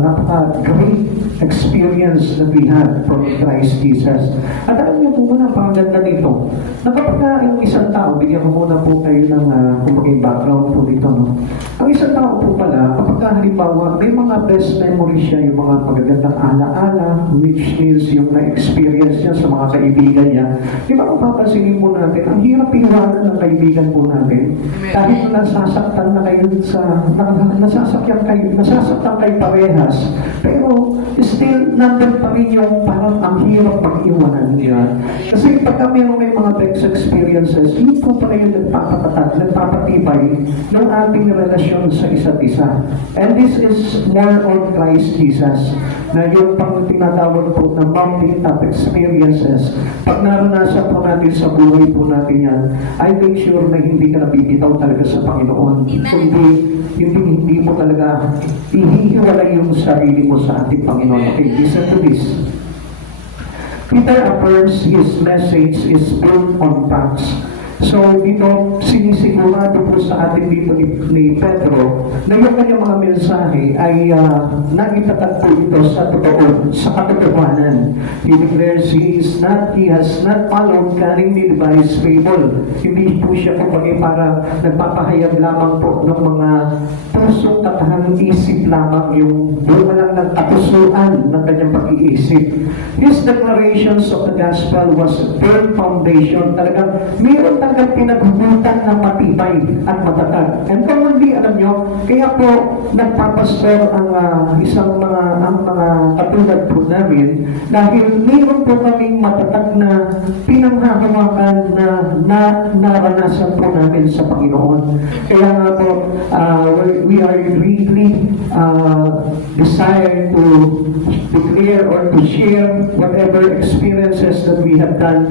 napaka-great experience that we had from Christ Jesus. At alam niyo po muna, pangaganda dito, na kapag yung isang tao, bigyan ko muna po kayo ng background po dito, no? Ang isang tao po pala, kapag halimbawa, may mga best memories siya, yung mga magagandang alaala, which means yung na-experience niya sa mga kaibigan niya. Di ba kung papansinin po natin, ang hirap iwanan ng kaibigan po natin. Kahit nasasaktan na kayo nasasaktan kayo parehas, pero still nandun pa rin yung parang ang hirap pag-iwanan niya. Kasi pagka may mga best experiences, yun po pala yung nagpapatibay ng ating relasyon sa isa't isa. And this is more on Christ Jesus, na yung pang tinatawag po na mountaintop experiences. Pag naranasan po natin sa buhay po natin yan, I make sure na hindi ka nabibitaw talaga sa Panginoon. Hindi mo talaga ihihiwalay yung sarili mo sa ating Panginoon. Okay, listen to this. Peter affirms his message is built on facts. So, dito, sinisigurado po sa atin dito ni Pedro na yung kanyang mga mensahe ay naitatag po ito sa totoo, sa katotohanan. He declares he has not followed cunningly devised fable. Hindi po siya kumbaga para nagpapahayag lamang po ng mga pusong katahang isip lamang, yung bunga lang ng katusuan ng kanyang pag-iisip. His declarations of the gospel was a firm foundation. Talagang mayroon talagang pinaghugutan ng matibay at matatag. And commonly, alam nyo, kaya po nagpapastor ang mga katulad po namin dahil mayroon po kaming matatag na pinanghahawakan na naranasan po namin sa Panginoon. Kaya nga po, we are really desire to declare or to share whatever experiences that we have done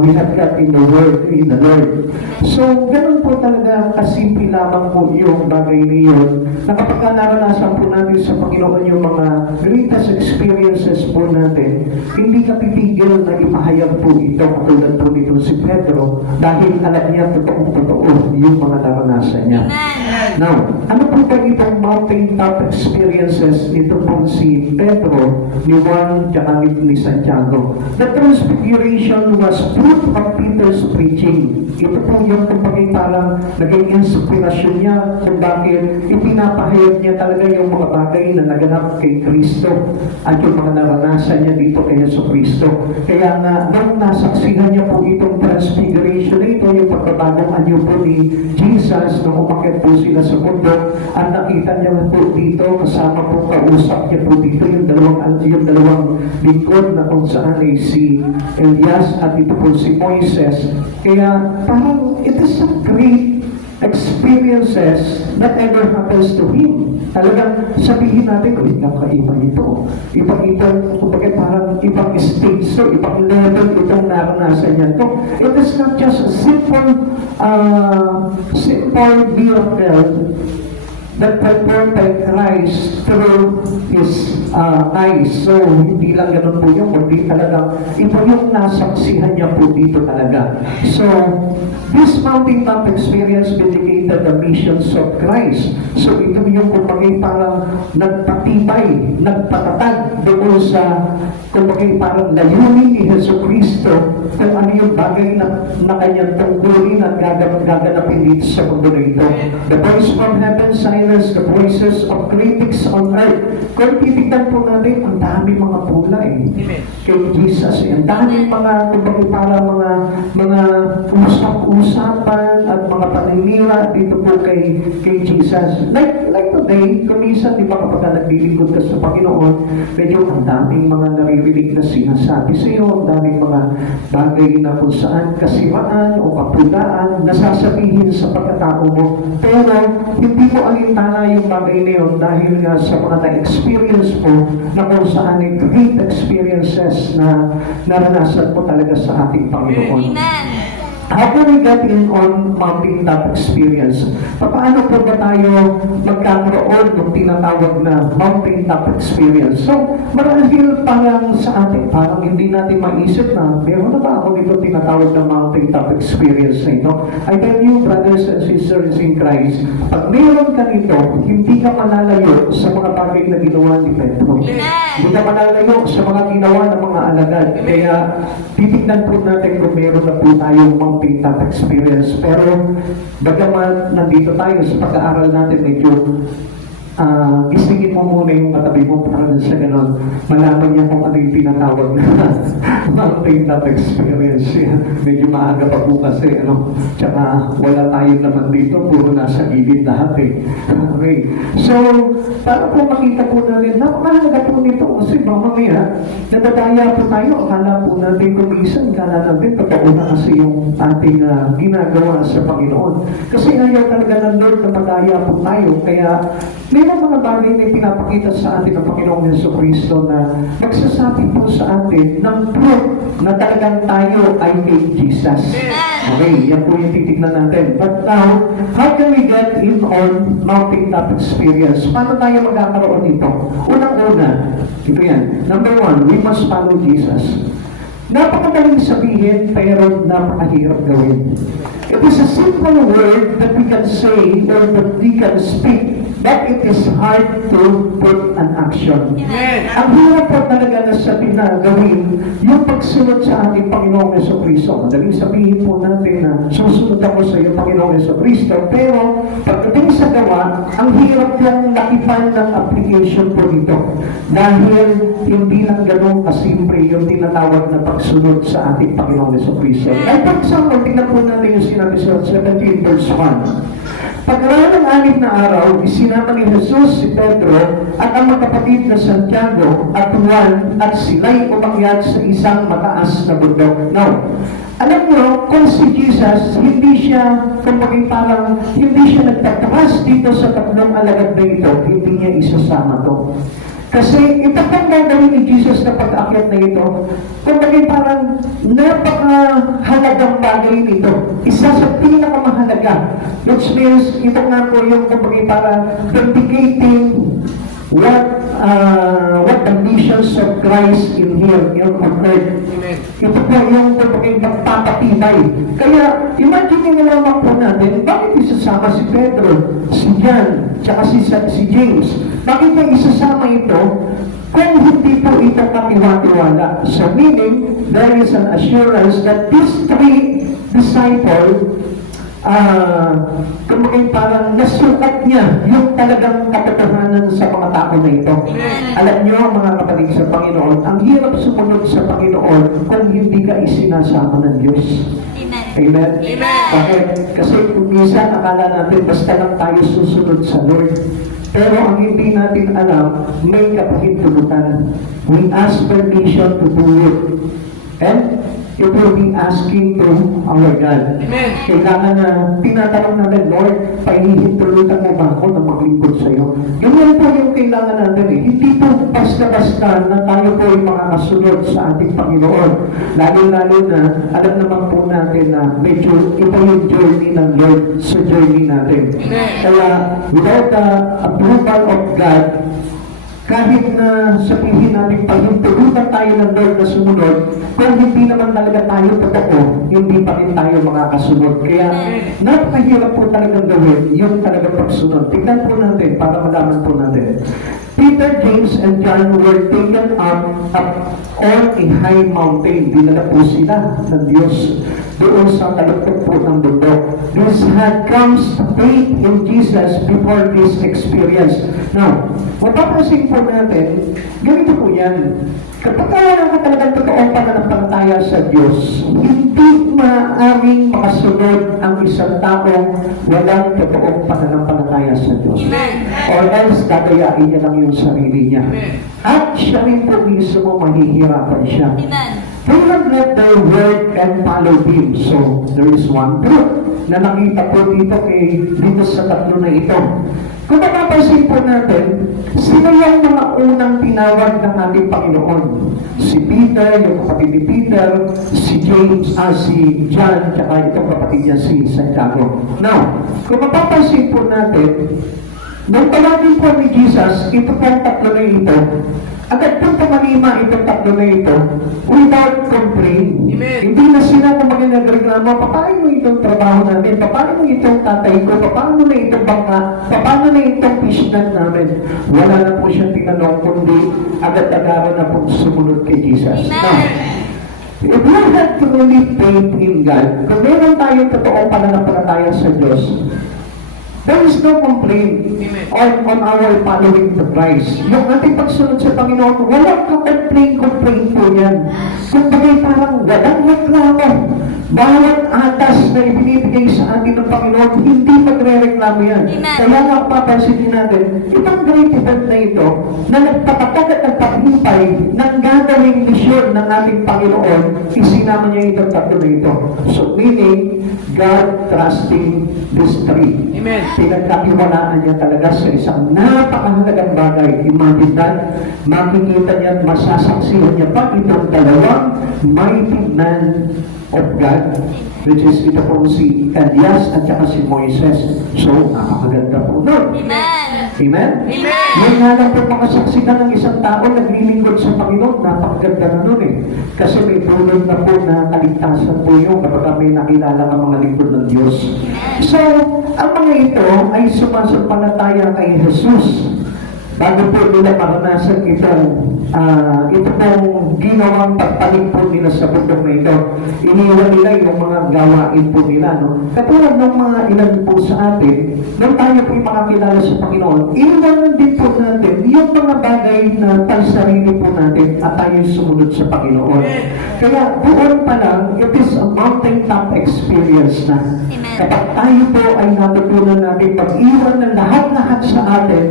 we have got in the Word, in the Lord. So, ganun po talaga kasimple lamang po yung bagay niyon na kapag naranasan po natin sa Panginoon yung mga greatest experiences po natin, hindi ka pipigil na ipahayag po ito katulad po nito si Pedro dahil alam niya totoong-totoo yung mga naranasan niya. Now, ano po ba itong mountaintop experiences nito po si Pedro, ni Juan, tsaka ni Santiago? The Transfiguration was fruit of Peter's preaching. Ito po yung kapag parang naging inspirasyon niya kung bakit ipinapahayag niya talaga yung mga bagay na naganap kay Kristo at yung mga naranasan niya dito kay Jesucristo. Kaya nga, nung nasaksihan niya po itong Transfiguration na ito, yung pagbabagong anyo po ni Jesus, nung umakit po sila sa mundo, at nakita niya po dito, kasama po kausap niya po dito, yung dalawang lingkod na kung saan ay si Elias at ito po si Moises. Kaya parang it is a great experiences that ever happens to him. Talagang sabihin natin, nakaiba ito. Ibang parang ibang stage, so ibang level itong naranasan niya. So, it is not just a simple miracle that performed by Christ through His eyes. So, hindi lang ganun po yung kundi talagang ito yung nasaksihan niya po dito talaga. So, this mountaintop experience vindicated the missions of Christ. So, ito yung kumbaga parang nagpatibay, nagpatatag doon sa kumbaga parang layunin ni Jesucristo kung ano yung bagay na kanyang tungkulin at gaganapin dito sa mundo na ito. The voice from heaven silence the voices of critics on earth. Kung titignan po natin, ang dami mga pula kay Jesus. Ang dami mga kumbaga para mga usap-usapan at mga paninira dito po kay Jesus. Like today, kung minsan, di ba kapag naglilingkod ka sa Panginoon, medyo ang daming mga naririnig na sinasabi sa iyo, ang daming mga bagay na kung saan kasiraan o kapulaan nasasabihin sa pagkatao mo. Pero hindi mo alintana yung bagay na yun dahil nga sa mga na-experience mo na kung saan ay great experiences na naranasan mo talaga sa ating Panginoon. Amen. How can we get in on mountaintop experience? Paano po ba tayo magkakaroon ng tinatawag na mountaintop experience? So, marahil parang sa atin, parang hindi natin maisip na meron na ba ako dito tinatawag na mountaintop experience na ito? I tell you, brothers and sisters in Christ, pag meron ka nito, hindi ka malalayo sa mga bagay na ginawa ni Pedro. Hindi ka malalayo sa mga ginawa ng mga alagad. Kaya, titignan po natin kung meron na po tayong mountaintop experience. Pero, bagaman nandito tayo sa pag-aaral natin, medyo gisingin mo muna yung katabi mo para sa ganon, malaman niya kung ano yung tinatawag na mountaintop experience. Medyo maaga pa po kasi, tsaka wala tayong naman dito, puro nasa gilid lahat eh. Okay. So, para po makita po natin, napakahalaga po nito kasi mamaya, nadadaya po tayo, akala po natin kung minsan, akala natin, totoo na kasi yung ating ginagawa sa Panginoon. Kasi ayaw talaga ng Lord na madaya po tayo, kaya may mga bagay na pinapakita sa atin ng Panginoong Jesucristo na nagsasabi po sa atin ng proof na talagang tayo ay kay Jesus. Okay, yan po yung titignan natin. But now, how can we get in on mountaintop experience? Paano tayo magkakaroon nito? Unang-una, ito yan. Number one, we must follow Jesus. Napakadaling sabihin, pero napakahirap gawin. It is a simple word that we can say or that we can speak, but it is hard to put an action. Ang hirap po talaga na sabihin na gawin yung pagsunod sa ating Panginoong Jesucristo. Madaling sabihin po natin na susunod ako sa iyo, Panginoong Jesucristo, pero pagdating sa gawa, ang hirap yung nakipan ng application po dito. Dahil hindi lang ganun kasimple yung tinatawag na pagsunod sa ating Panginoong Jesucristo. Ay, for example, tingnan po natin yung sinabi sa 17 verse 1. Pagkaraan ng 6 na araw, isinama ni Jesus si Pedro at ang magkapatid na Santiago at Juan at sila'y umakyat sa isang mataas na bundok. Now, alam nyo, kung si Jesus, hindi siya, parang hindi siya nagtatakas dito sa tatlong alagad na ito, hindi niya isasama to. Kasi ito pang gagawin ni Jesus na pag-aakyat na ito, kung parang napakahalagang bagay nito. Isa sa pinakamahalaga. Which means, ito nga po yung parang vindicating what the missions of Christ in here, on earth. Ito po yung magpapatibay. Kaya, imagine nyo naman po natin, bakit isasama si Pedro, si John, tsaka si James? Bakit niya isasama ito kung hindi po ito katiwa-tiwala? So meaning, there is an assurance that these three disciples, parang nasukat niya yung talagang katotohanan sa mga tao na ito. Alam niyo, mga kapatid sa Panginoon, ang hirap sumunod sa Panginoon kung hindi ka isinasama ng Diyos. Amen? Bakit? Kasi kung minsan akala natin basta lang tayo susunod sa Lord. Pero ang hindi natin alam, may kapahintulutan. We ask permission to do it. And it will be asking to our God. Amen. Kailangan na tinatanong natin, Lord, pahihintulutan mo ba ako na maglingkod sa iyo? Ganyan po yung kailangan natin eh. Hindi po basta-basta na tayo po ay makakasunod sa ating Panginoon. Lalo-lalo na, alam naman po natin na medyo iba yung journey ng Lord sa journey natin. Kaya, without the approval of God, kahit na sabihin natin pahintulutan tayo ng Lord na sumunod, kung hindi naman talaga tayo totoo, hindi pa rin tayo makakasunod. Kaya napakahirap po talagang gawin yung talagang pagsunod. Tignan po natin para malaman po natin. Peter, James, and John were taken up on a high mountain. Dinala po sila ng Diyos doon sa taluktok po ng bundok. This had comes faith in Jesus before this experience. Now, mapapansin po natin, ganito po yan. Kapag wala ka talagang totoong pananampalataya sa Diyos, hindi maaaring makasunod ang isang taong walang totoong pananampalataya sa Diyos. Or else, gagayain niya lang yung sarili niya. At siya rin po mismo mahihirapan siya. They have let their word and follow him. So, there is one truth na nakita po dito sa tatlo na ito. Kung mapapansin po natin, sino yung mga unang tinawag ng ating Panginoon? Si Peter, yung kapatid ni Peter, si James, si John, tsaka itong kapatid niya si Santiago. Now, kung mapapansin po natin, nung tawagin po ni Jesus, ito po ang tatlo na ito, agad po tumalima itong tatlo na ito without complaint. Amen. Hindi na sila kung nagreklamo, paano mo itong trabaho namin, paano mo itong tatay ko, paano na itong bangka, paano na itong fishnan namin. Wala na po siyang tinanong, kundi agad-agaran na po sumunod kay Jesus. Now, if we have truly faith in God, kung meron tayong totoong pananampalataya sa Diyos, there is no complaint on our following the Christ. Yung ating pagsunod sa Panginoon, walang complaint po yan. Kung bagay parang walang reklamo. Bawat atas na ibinibigay sa atin ng Panginoon, hindi magre-reklamo yan. Amen. Kaya nga papansinin natin, itong great event na ito, na nagpapatag at nagpahimpay ng gagawing misyon ng ating Panginoon, isinama niya itong tatlo na ito. So meaning, God trusting this three. Amen. Pinagkakiwalaan niya talaga sa isang napakahalagang bagay. Imagine that, makikita niya at masasaksihan niya pa itong dalawang mighty man of God, which is ito po si Elias at saka si Moises. So, napakaganda po nun. Amen. Amen? Amen. Yan nga lang po makasaksihan ng isang tao naglilingkod sa Panginoon, napakaganda na nun eh. Kasi may tulad na po na kaligtasan po yun kapag may nakilala ng mga lingkod ng Diyos. So, ang mga ito ay sumasampalataya kay Jesus. Bago po nila maranasan ito pong ginawang pagpalig po nila sa bundok na ito. Iniwan nila yung mga gawain po nila. No? Katulad ng mga ilan po sa atin, nung tayo po makakilala sa Panginoon, iniwanan din po natin yung mga bagay na pansarili po natin at tayo sumunod sa Panginoon. Kaya doon pa lang, it is a mountaintop experience na. Amen. Kapag tayo po ay natutunan natin pag-iwan ng lahat-lahat sa atin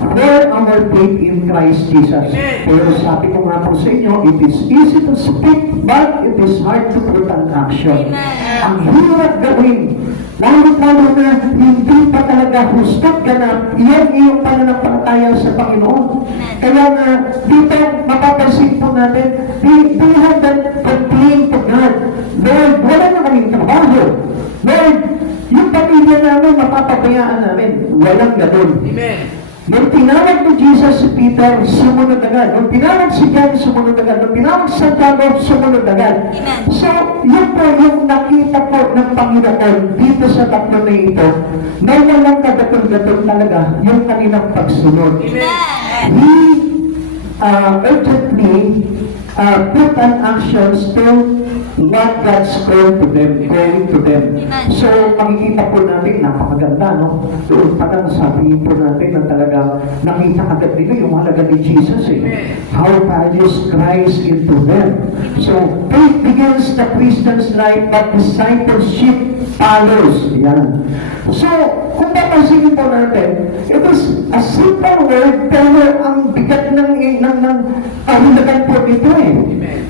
for our faith in Christ Jesus. Pero sabi ko nga po sa inyo, it is easy to speak, but it is hard to put an action. Amen. Ang hirap gawin, lalo-lalo na hindi pa talaga hustot ganap, yan iyong pananampalataya sa Panginoon. Kaya nga, dito mapapansin po natin, they have that complaint to God. Lord, wala na kaming trabaho. Lord, yung pamilya namin, mapapabayaan namin. Walang ganun. Amen. Nung tinawag ni Jesus si Peter, sumunod agad. Nung tinawag si John, sumunod agad. Nung tinawag si Santiago, sumunod agad. Amen. So, yun po yung nakita po ng Panginoon dito sa tatlo na ito, na walang kagatol-gatol talaga yung kanilang pagsunod. Amen. He urgently put an actions to what God's called to them, going to them. Amen. So, makikita po natin, napakaganda, no? Doon pa lang sabihin po natin na talaga nakita agad nila yung halaga ni Jesus, eh. How values Christ into them. So, faith begins the Christian's life, but discipleship follows. Yan. So, kung papansinin po natin, it is a simple word, pero ang bigat ng kahulugan po ito, eh. Amen.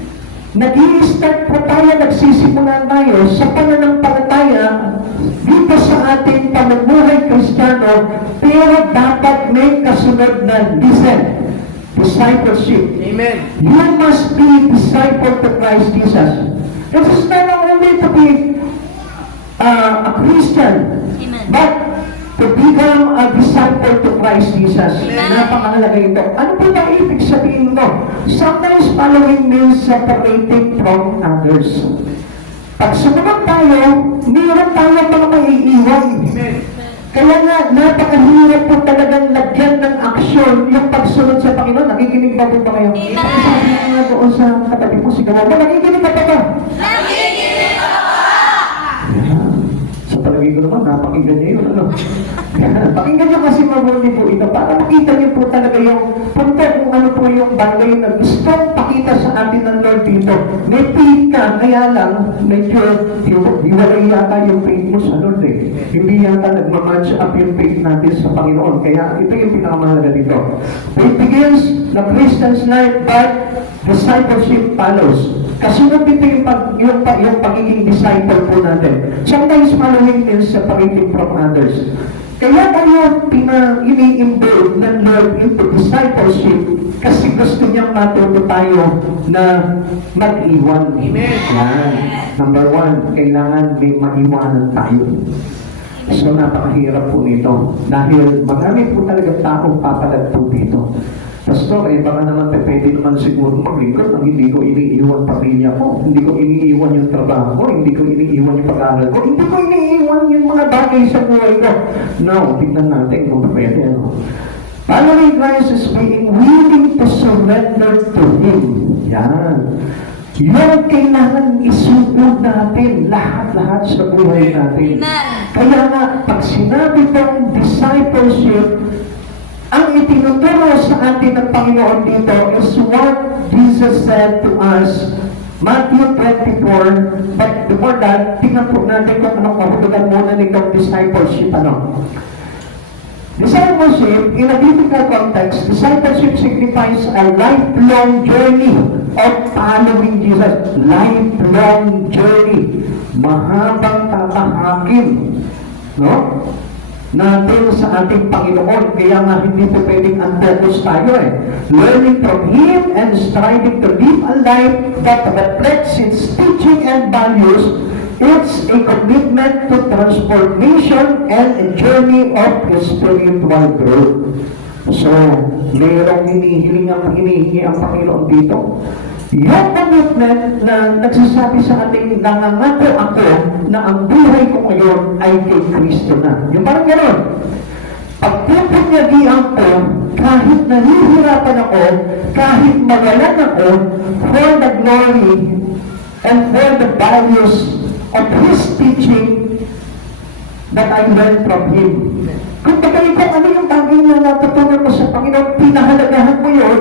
Nag-i-start po tayo, nagsisimulan tayo sa pananampalataya dito sa ating pamumuhay Kristiyano, pero dapat may kasunod na discipleship. Amen. You must be disciple to Christ Jesus. It is not only to be a Christian, Amen. but to become a disciple to Christ Jesus. Amen. Napakahalaga ito. Ano po ba ibig sabihin mo? Sometimes following means separating from others. Pag sumunod tayo, mayroon tayo mga maiiwan. Amen. Kaya nga, napakahirap po talagang lagyan ng aksyon yung pagsunod sa Panginoon. Nakikinig ba po ba kayo? Amen. Sabi nga doon sa katabi mo, sigaw mo, nakikinig ka pa ba? Nakikinig ako! Sa palagay ko naman, napakinggan niyo yun, ano? Pakinggan niyo kasi mabuti po ito para makita niyo po talaga yung punta kung ano po yung bagay na gusto pakita sa atin ng Lord dito. May faith ka, kaya lang, medyo hiwalay yata yung faith mo sa Lord eh. Hindi yata nagmamatch up yung faith natin sa Panginoon. Kaya ito yung pinakamahalaga dito. Faith begins the Christian's life, but discipleship follows. Kasunod dito yung pagiging disciple po natin. Sometimes following is separating from others. Kaya tayo ini-involve ng Lord into discipleship kasi gusto niyang matuto tayo na mag-iwan. Amen. Yan. Number one, kailangan may maiwanan tayo. So napakahirap po nito. Dahil marami po talaga taong papalag po dito. Pastor, baka naman pwede naman siguro maglingkod ang hindi ko iniiwan pamilya ko, hindi ko iniiwan yung trabaho ko, hindi ko iniiwan yung pag-aaral ko, hindi ko iniiwan yung mga bagay sa buhay ko. No, tignan natin kung pwede. Following Christ is being willing to surrender to Him. Yan. Yung kailangan isugod natin lahat-lahat sa buhay natin. Kaya nga, pag sinabi pong discipleship, ang itinuturo sa atin ng Panginoon dito is what Jesus said to us, Matthew 24, but before that, tingnan po natin kung anong kahulugan muna nitong discipleship. Discipleship, in a biblical context, discipleship signifies a lifelong journey of following Jesus. Lifelong journey. Mahabang tatahakin. No? Natin sa ating Panginoon. Kaya nga hindi po pwedeng unfocus tayo Learning from Him and striving to live a life that reflects its teaching and values. It's a commitment to transformation and a journey of spiritual growth. So, mayroong hinihingi ang Panginoon dito. Yung commitment na nagsasabi sa ating nangangako ako na ang buhay ko ngayon ay kay Kristo na. Yung parang gano'n. Pagpupinyagian ko, kahit nahihirapan ako, kahit magalan ako, for the glory and for the values of His teaching that I learned from Him. Kung bagay kung ano yung bagay na natutunan mo sa Panginoon, pinahalagahan mo yun,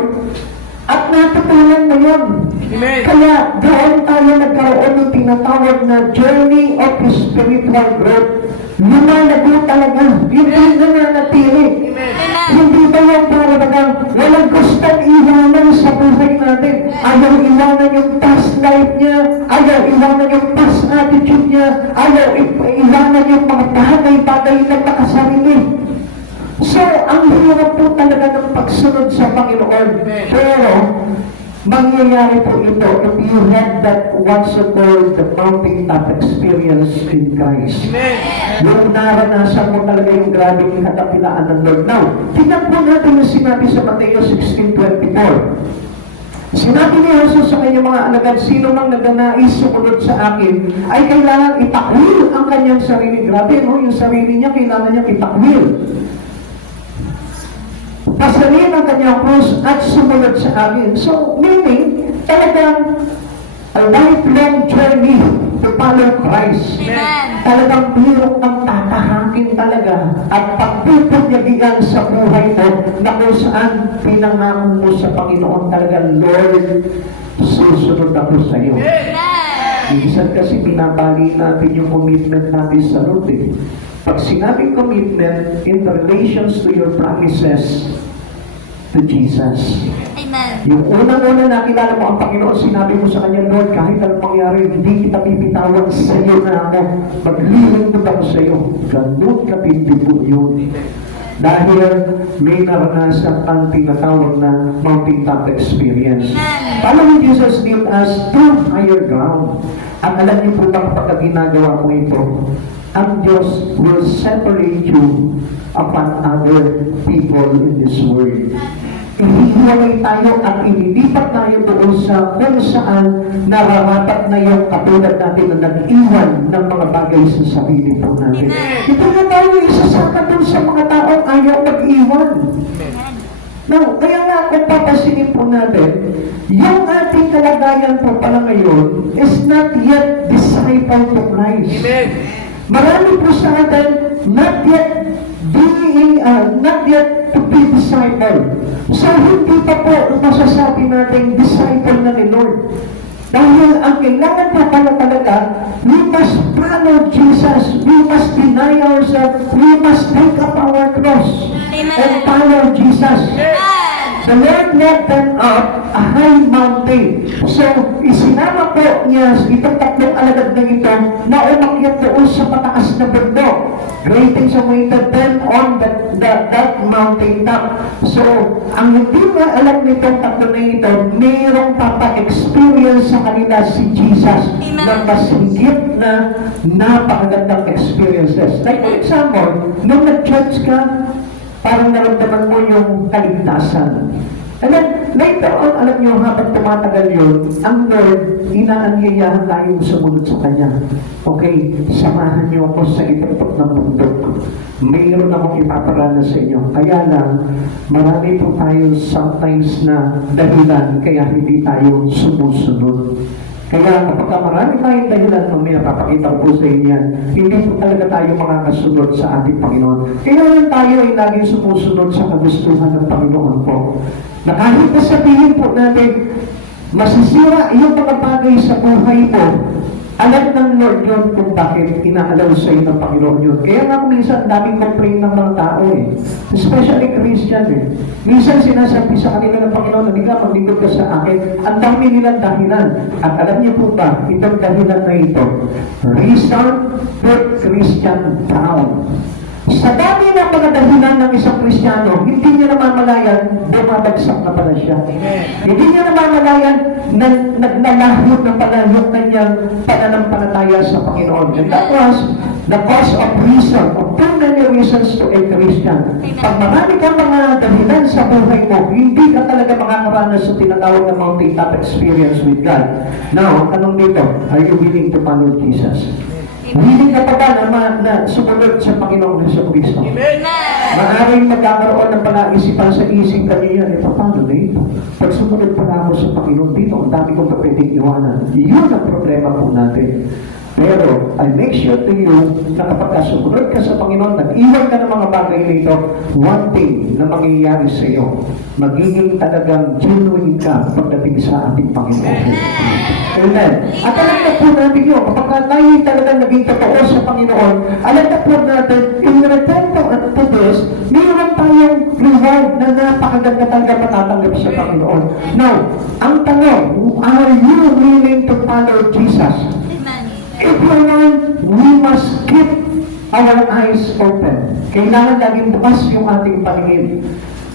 at natutunan mo yun. Amen. Kaya doon tayo nagkaroon ng tinatawag na journey of spiritual growth. Lumalago talaga. Hindi na nanatili. Hindi ba yung para bagang walang gustong iwanan sa buhay natin. Ayaw iwanan yung past life niya. Ayaw iwanan yung past attitude niya. Ayaw iwanan yung mga bagay-bagay na nakasarili. So, ang hirap po talaga ng pagsunod sa Panginoon. Pero, mangyayari po ito if you had that what's called the mountaintop experience in Christ. Yung naranasan mo talaga yung grabing kadakilaan ng Lord. Now, tingnan po natin yung sinabi sa Mateo 16:24. Sinabi ni Jesus sa kanyang mga alagad, sino mang nagnanais sumunod sa akin, ay kailangan itakwil ang kanyang sarili. Grabe, no? Yung sarili niya, kailangan niya itakwil. Pasalin ang kanyang krus at sumunod sa akin. So, meaning, talagang a lifelong journey to follow Christ. Amen. Talagang birok ang tatahakin talaga at pagpupunyagian sa buhay mo na kung saan pinangako mo sa Panginoon talaga, Lord, susunod ako sa iyo. Minsan kasi pinabali natin yung commitment natin sa Lord Pag sinabing commitment in relations to your promises to Jesus. Amen. Yung unang-una nakilala mo ang Panginoon, sinabi mo sa Kanya, Lord, kahit anong mangyari, hindi kita pipitawan sa iyo na ako. Maglilingkod ako sa iyo. Ganun kapindi po yun. Dahil may naranasan ang tinatawag na mountaintop experience. Following Jesus lead us to higher ground. At alam niyo po na kapag ginagawa mo ito, ang Diyos will separate you upon other people in this world. Ihiwalay tayo at ililipat tayo doon sa kung saan nararapat na yung katulad natin na nag-iwan ng mga bagay sa sarili po natin. Ito na tayo isasaka doon sa mga taong ayaw mag-iwan. Now, kaya nga kung papasinin po natin, yung ating kalagayan po pala ngayon is not yet disciple to Christ. Amen. Marami po sa atin not yet to be disciple. So, hindi pa po masasabi natin disciple na ni Lord. Dahil ang kailangan pa pala talaga, we must follow Jesus. We must deny ourselves. We must take up our cross and follow Jesus. the Lord led them up a high mountain. So, isinama po niya itong tatlong alagad na ito na umakyat doon sa mataas na bundok. Greetings awaited them on that mountain top. So, ang hindi na alam nitong tatlo na ito, mayroong papa-experience sa kanila si Jesus na mas higit na napakagandang experiences. Like for example, nung nag-church ka, parang naramdaman mo yung kaligtasan. And then, later on, alam nyo, habang tumatagal yun, ang Lord, inaanyayahan tayong sumunod sa Kanya. Okay, samahan niyo ako sa ipagpag ng bundok. Mayroon akong ipaparana sa inyo. Kaya lang, marami po tayo sometimes na dahilan kaya hindi tayo sumusunod. Kaya kapag marami tayong dahilan, mamaya papakita ko sa inyo yan, hindi po talaga tayo makakasunod sa ating Panginoon. Kaya lang tayo ay laging sumusunod sa kagustuhan ng Panginoon po. Na kahit na sabihin po natin, masisira yung mga bagay sa buhay mo, alam ng Lord yun kung bakit inaalaw sa iyo ng Panginoon yun. Kaya nga minsan, daming complain ng mga tao eh. Especially Christian eh. Minsan sinasabi sa kanila ng Panginoon, hindi ka, maglingkod ka sa akin. Ang dami nilang dahilan. At alam niyo po ba, itong dahilan na ito, reason put Christian down. Sa dami ng mga dahilan ng isang Kristiyano, hindi niya namamalayan, bumabagsak na pala siya. Hindi niya namamalayan na nagnalahot na pala yung kanyang pananampalataya sa Panginoon. And that was the cause of reason, of too many reasons to a Christian. Pag marami kang mga dahilan sa buhay mo, hindi ka talaga makakaranas sa tinatawag na mountaintop experience with God. Now, ang tanong dito, are you willing to follow Jesus? Willing ka pa ba na sumunod sa Panginoong Jesucristo? Maaaring magkakaroon ng pag-aisipan sa isip kanina, paano na ito? Pag sumunod pala ako sa Panginoon dito, ang dami kong pwedeng iwanan. Yun ang problema po natin. Pero, I make sure to you na kapag sumunod ka sa Panginoon, nag-iwan ka ng mga bagay nito, one thing na mangyayari sa iyo, magiging talagang genuine ka pagdating sa ating Panginoon. Amen. At alam na po natin yun, kapag tayo talagang naging totoo sa Panginoon, alam na po natin, in return to this, mayroon tayong reward na napakaganda talaga matatanggap sa Panginoon. Now, ang tanong, are you willing to follow Jesus? If we're not, we must keep our eyes open. Kailangan laging bukas yung ating paningin.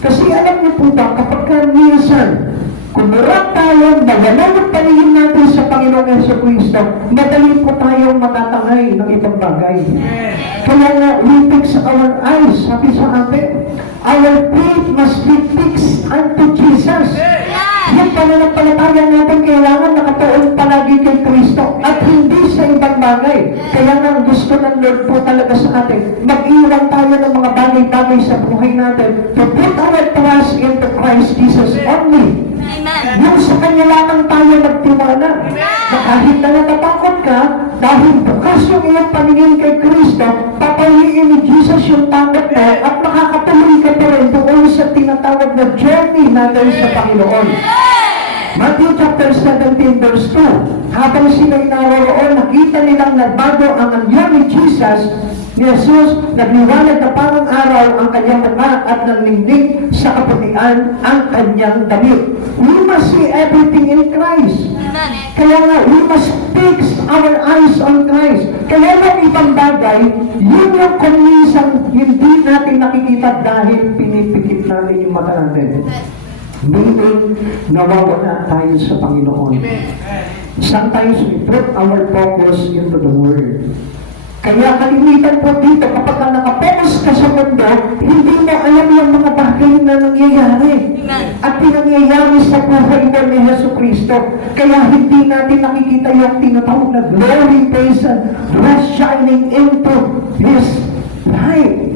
Kasi alam niyo po ba, kapag minsan, kung meron tayong nawala ng paningin natin sa Panginoong Jesucristo, madali po tayong matatangay ng ibang bagay. Kaya nga, we fix our eyes, sabi sa atin, our faith must be fixed unto Jesus. Yung pananampalataya natin kailangan nakatuon palagi kay Kristo at hindi sa ibang bagay. Kaya nga gusto ng Lord po talaga sa atin, mag-iwan tayo ng mga bagay-bagay sa buhay natin to put our trust into Christ Jesus only. Yung sa Kanya lamang tayo magtiwala. Na kahit na natatakot ka, dahil bukas yung iyong paningin kay Kristo, papaliin ni Jesus yung takot mo at makakatuloy ka pa rin doon sa tinatawag na journey natin sa Panginoon. Matthew chapter 17 verse 2, habang sila'y naroon, nakita nilang nagbago ang anyo ni Jesus, ni Jesus, nagliwanag na parang araw ang kanyang mukha at nanlingning sa kaputian ang kanyang damit. We must see everything in Christ. Kaya nga, we must fix our eyes on Christ. Kaya yung ibang bagay, yun yung kumisang hindi natin nakikita dahil pinipikit natin yung mata natin. Meaning, nawawala tayo sa Panginoon. Sometimes we put our focus into the Word. Kaya kalimitan po dito, kapag ka nakapokus ka sa mundo, hindi mo alam yung mga bagay na nangyayari. At pinangyayari sa buhay mo ni Jesucristo. Kaya hindi natin nakikita yung tinatawag na glory face was shining into His light.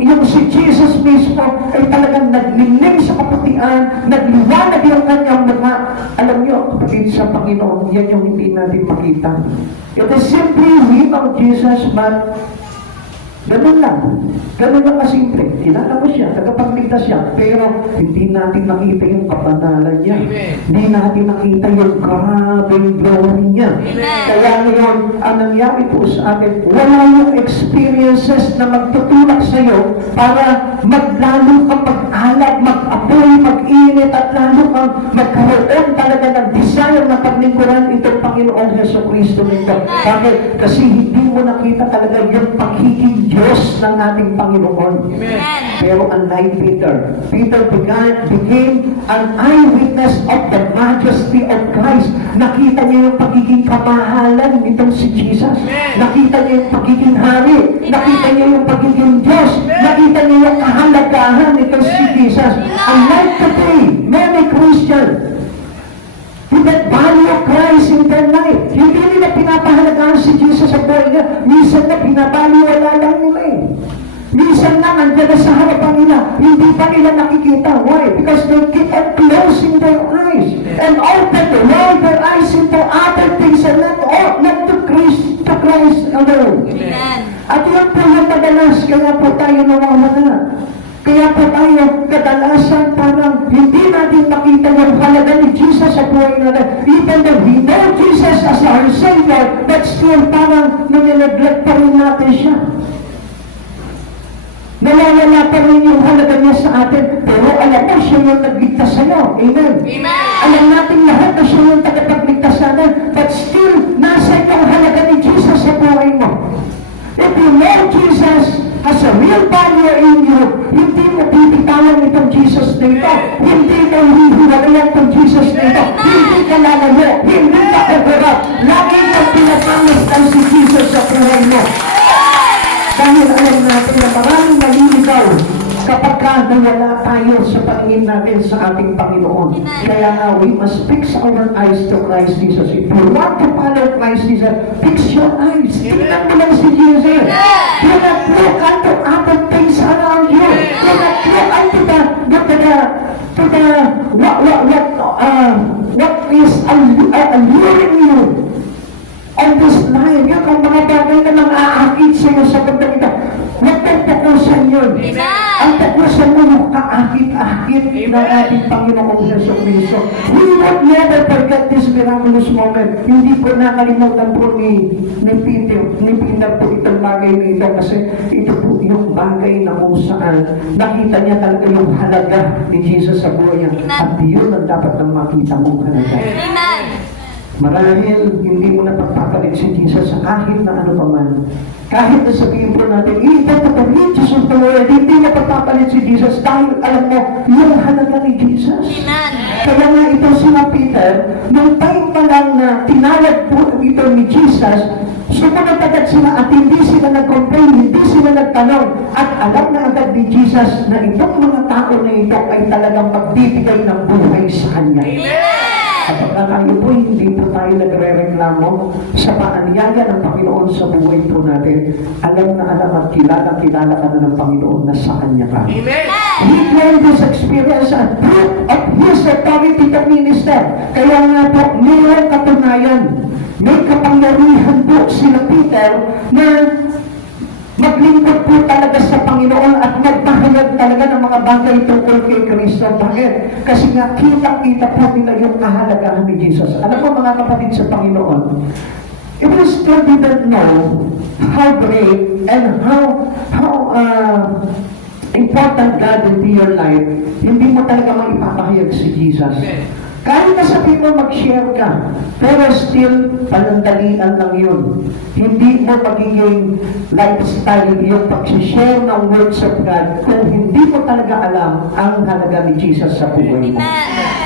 Yung si Jesus mismo ay talagang naglingning sa kaputian, nagliwanag yung kanyang mukha. Alam nyo, kapatid sa Panginoon, yan yung hindi natin makita. It is simply we know Jesus, but ganun lang. Ganun lang kasimple. Kilala mo siya, tagapagligtas nakita siya, pero hindi natin nakita yung kapanalan niya. Hindi natin nakita yung grabing glory niya. Kaya ngayon, ang nangyari po sa atin, wala yung experiences na magtutulak sa iyo para maglalo kang mag-alap, mag-apoy, mag-init, at lalo kang magkaroon talaga ng desire na paglingkuran itong Panginoong Jesucristo nito. Bakit? Kasi hindi mo nakita talaga yung pagiging Diyos ng ating Panginoon. Pero unlike Peter, Peter became an eyewitness of the majesty of Christ. Nakita niya yung pagiging kamahalan nitong si Jesus. Nakita niya yung pagiging hari. Nakita niya yung pagiging Diyos. Nakita niya yung kahalagahan nitong si Jesus. Unlike today, many Christians, who that value Christ in their life. Hindi nila pinapahalagaan si Jesus sa buhay niya. Minsan na pinapaliwala lang nila eh. Minsan na nandiyan na sa harapan nila, hindi pa nila nakikita. Why? Because they keep on closing their eyes and open their eyes into other things and not to Christ alone. At yun po yung madalas, kaya po tayo nawawala. Kaya po tayo kadalasan parang hindi natin makita yung halaga ni Jesus sa buhay natin. Even though we know Jesus as our Savior, but still parang nanineglect pa rin natin siya. Nawawala pa rin yung halaga niya sa atin. Pero alam mo, siya yung nagligtas sa'yo. Amen. Alam natin lahat na siya yung tagapagligtas sa atin. But still, nasa yung halaga ni Jesus sa buhay mo. If you know Jesus has a real value in you, hindi mo pipitawan itong Jesus na ito. Hindi mo hihiwalayan itong Jesus na ito. Hindi ka lalayo. Hindi ka kaharap. Lagi mo pinapangastan si Jesus sa buhay mo. Dahil alam natin na maraming maliligaw kapag nawala tayo sa paningin natin sa ating Panginoon. Kaya nga, we must fix our eyes to Christ Jesus. If you want to follow Christ Jesus, fix your eyes. Tingnan mo lang si Jesus. Do not look unto other things around you. Do not look unto what is alluring you on this life. Yung ang mga bagay na nang-aakit sa iyo sa bandang ito. Huwag kang takusan yun. Ang takusan mo yung kaakit-akit ng ating Panginoong Jesucristo. We would never forget this miraculous moment. Hindi ko nakalimutan po ni Peter po itong bagay nito kasi ito po yung bagay na kung saan nakita niya talaga yung halaga ni Jesus sa buhay niya. At yun ang dapat nang makita mong halaga. Marahil hindi mo na pagpapalit si Jesus sa kahit na ano pa man. Kahit na sabihin po natin, even to the riches of the world, hindi na pagpapalit si Jesus dahil alam mo, yung halaga ni Jesus. Kaya nga ito sila Peter, nung time pa lang na tinawag po ito ni Jesus, sumunod agad sila at hindi sila nag-complain, hindi sila nagtanong. At alam na agad ni Jesus na itong mga tao na ito ay talagang magbibigay ng buhay sa Kanya. Kapag tayo po, hindi po tayo nagre-reklamo sa paanyaya ng Panginoon sa buhay po natin. Alam na alam at kilala ka na ng Panginoon na sa Kanya ka. Amen. He learned this experience and proof of His authority to minister. Kaya nga po, mayroong katunayan. May kapangyarihan po sila Peter na maglingkod po talaga sa Panginoon at magpahayag talaga ng mga bagay tungkol kay Kristo. Bakit? Kasi nga kita-kita po nila yung kahalagahan ni Jesus. Alam mo mga kapatid sa Panginoon, if you still didn't know how great and how important God into your life, hindi mo talaga maipapahayag si Jesus. Kahit na sabihin mo mag-share ka, pero still, panandalian lang yun. Hindi mo magiging lifestyle yung pag-share ng words of God kung hindi mo talaga alam ang halaga ni Jesus sa buhay mo.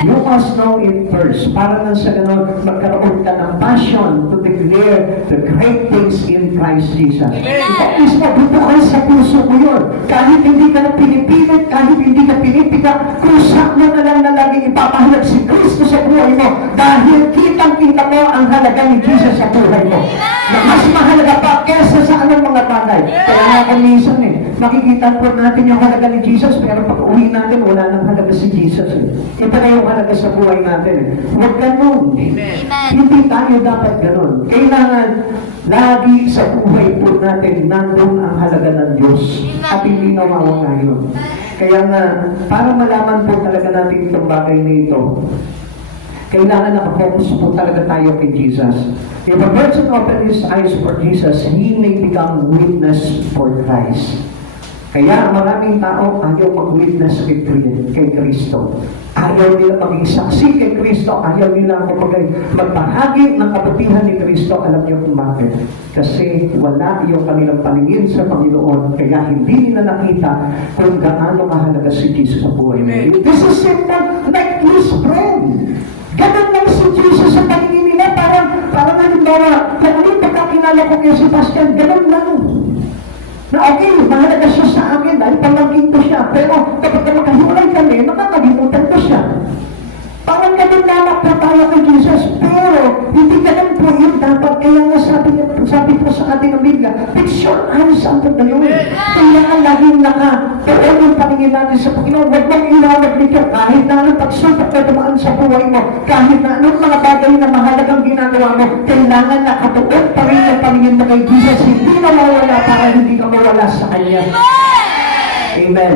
You must know it first. Para nang sa ganun, magkaroon ka ng passion to declare the great things in Christ Jesus. Ito is mabubuhay sa puso mo yun. Kahit hindi ka na pinipilit, kahit hindi ka pinipika, krusak mo na lang na lagi ipapahayag si Kristo sa buhay mo dahil kitang-kita mo ang halaga ni Jesus sa buhay mo. Na mas mahalaga pa kesa sa anong mga bagay. Kaya nga kumisan nakikita po natin yung halaga ni Jesus, pero pag uwi natin, wala nang halaga si Jesus Iba na yung halaga sa buhay natin Huwag ganun. Amen. Hindi tayo dapat ganun. Kailangan lagi sa buhay po natin nandun ang halaga ng Diyos at hindi nawawala yun. Kaya nga, para malaman po talaga natin itong bagay na ito, kailangan nakafocus po talaga tayo kay Jesus. If a person opens his eyes for Jesus, he may become witness for Christ. Kaya maraming tao ayaw mag-witness kay Kristo. Ayaw nila maging saksi kay Kristo. Ayaw nila magbahagi ng kabutihan ni Kristo. Alam niyo kung bakit? Kasi wala yung kanilang paningin sa Panginoon. Kaya hindi nila nakita kung gaano kahalaga si Jesus sa buhay nila. This is simple, like his friend. Ganun lang si Jesus sa paningin nila. Parang halimbawa, kung ano yung pagkakilala ko kay Sebastian, ganun lang. Na okay, mahalaga siya sa akin dahil pamangkin ko siya. Pero kapag magkahiwalay kami, nakakalimutan ko siya. Parang ganun lamang po tayo kay Jesus. Pero hindi ganun po yun dapat. Kaya nga sabi po sa ating Biblia, fix your eyes unto the Lord. Kailangan laging nakatuon yung paningin natin sa Panginoon. Huwag mong ilawag nito kahit na anong pagsubok na dumaan sa buhay mo. Kahit na anong mga bagay na mahalagang ginagawa mo. Kailangan nakatuon pa rin yung paningin mo kay Jesus. Hindi nawawala para hindi ka mawala sa Kanya. Amen.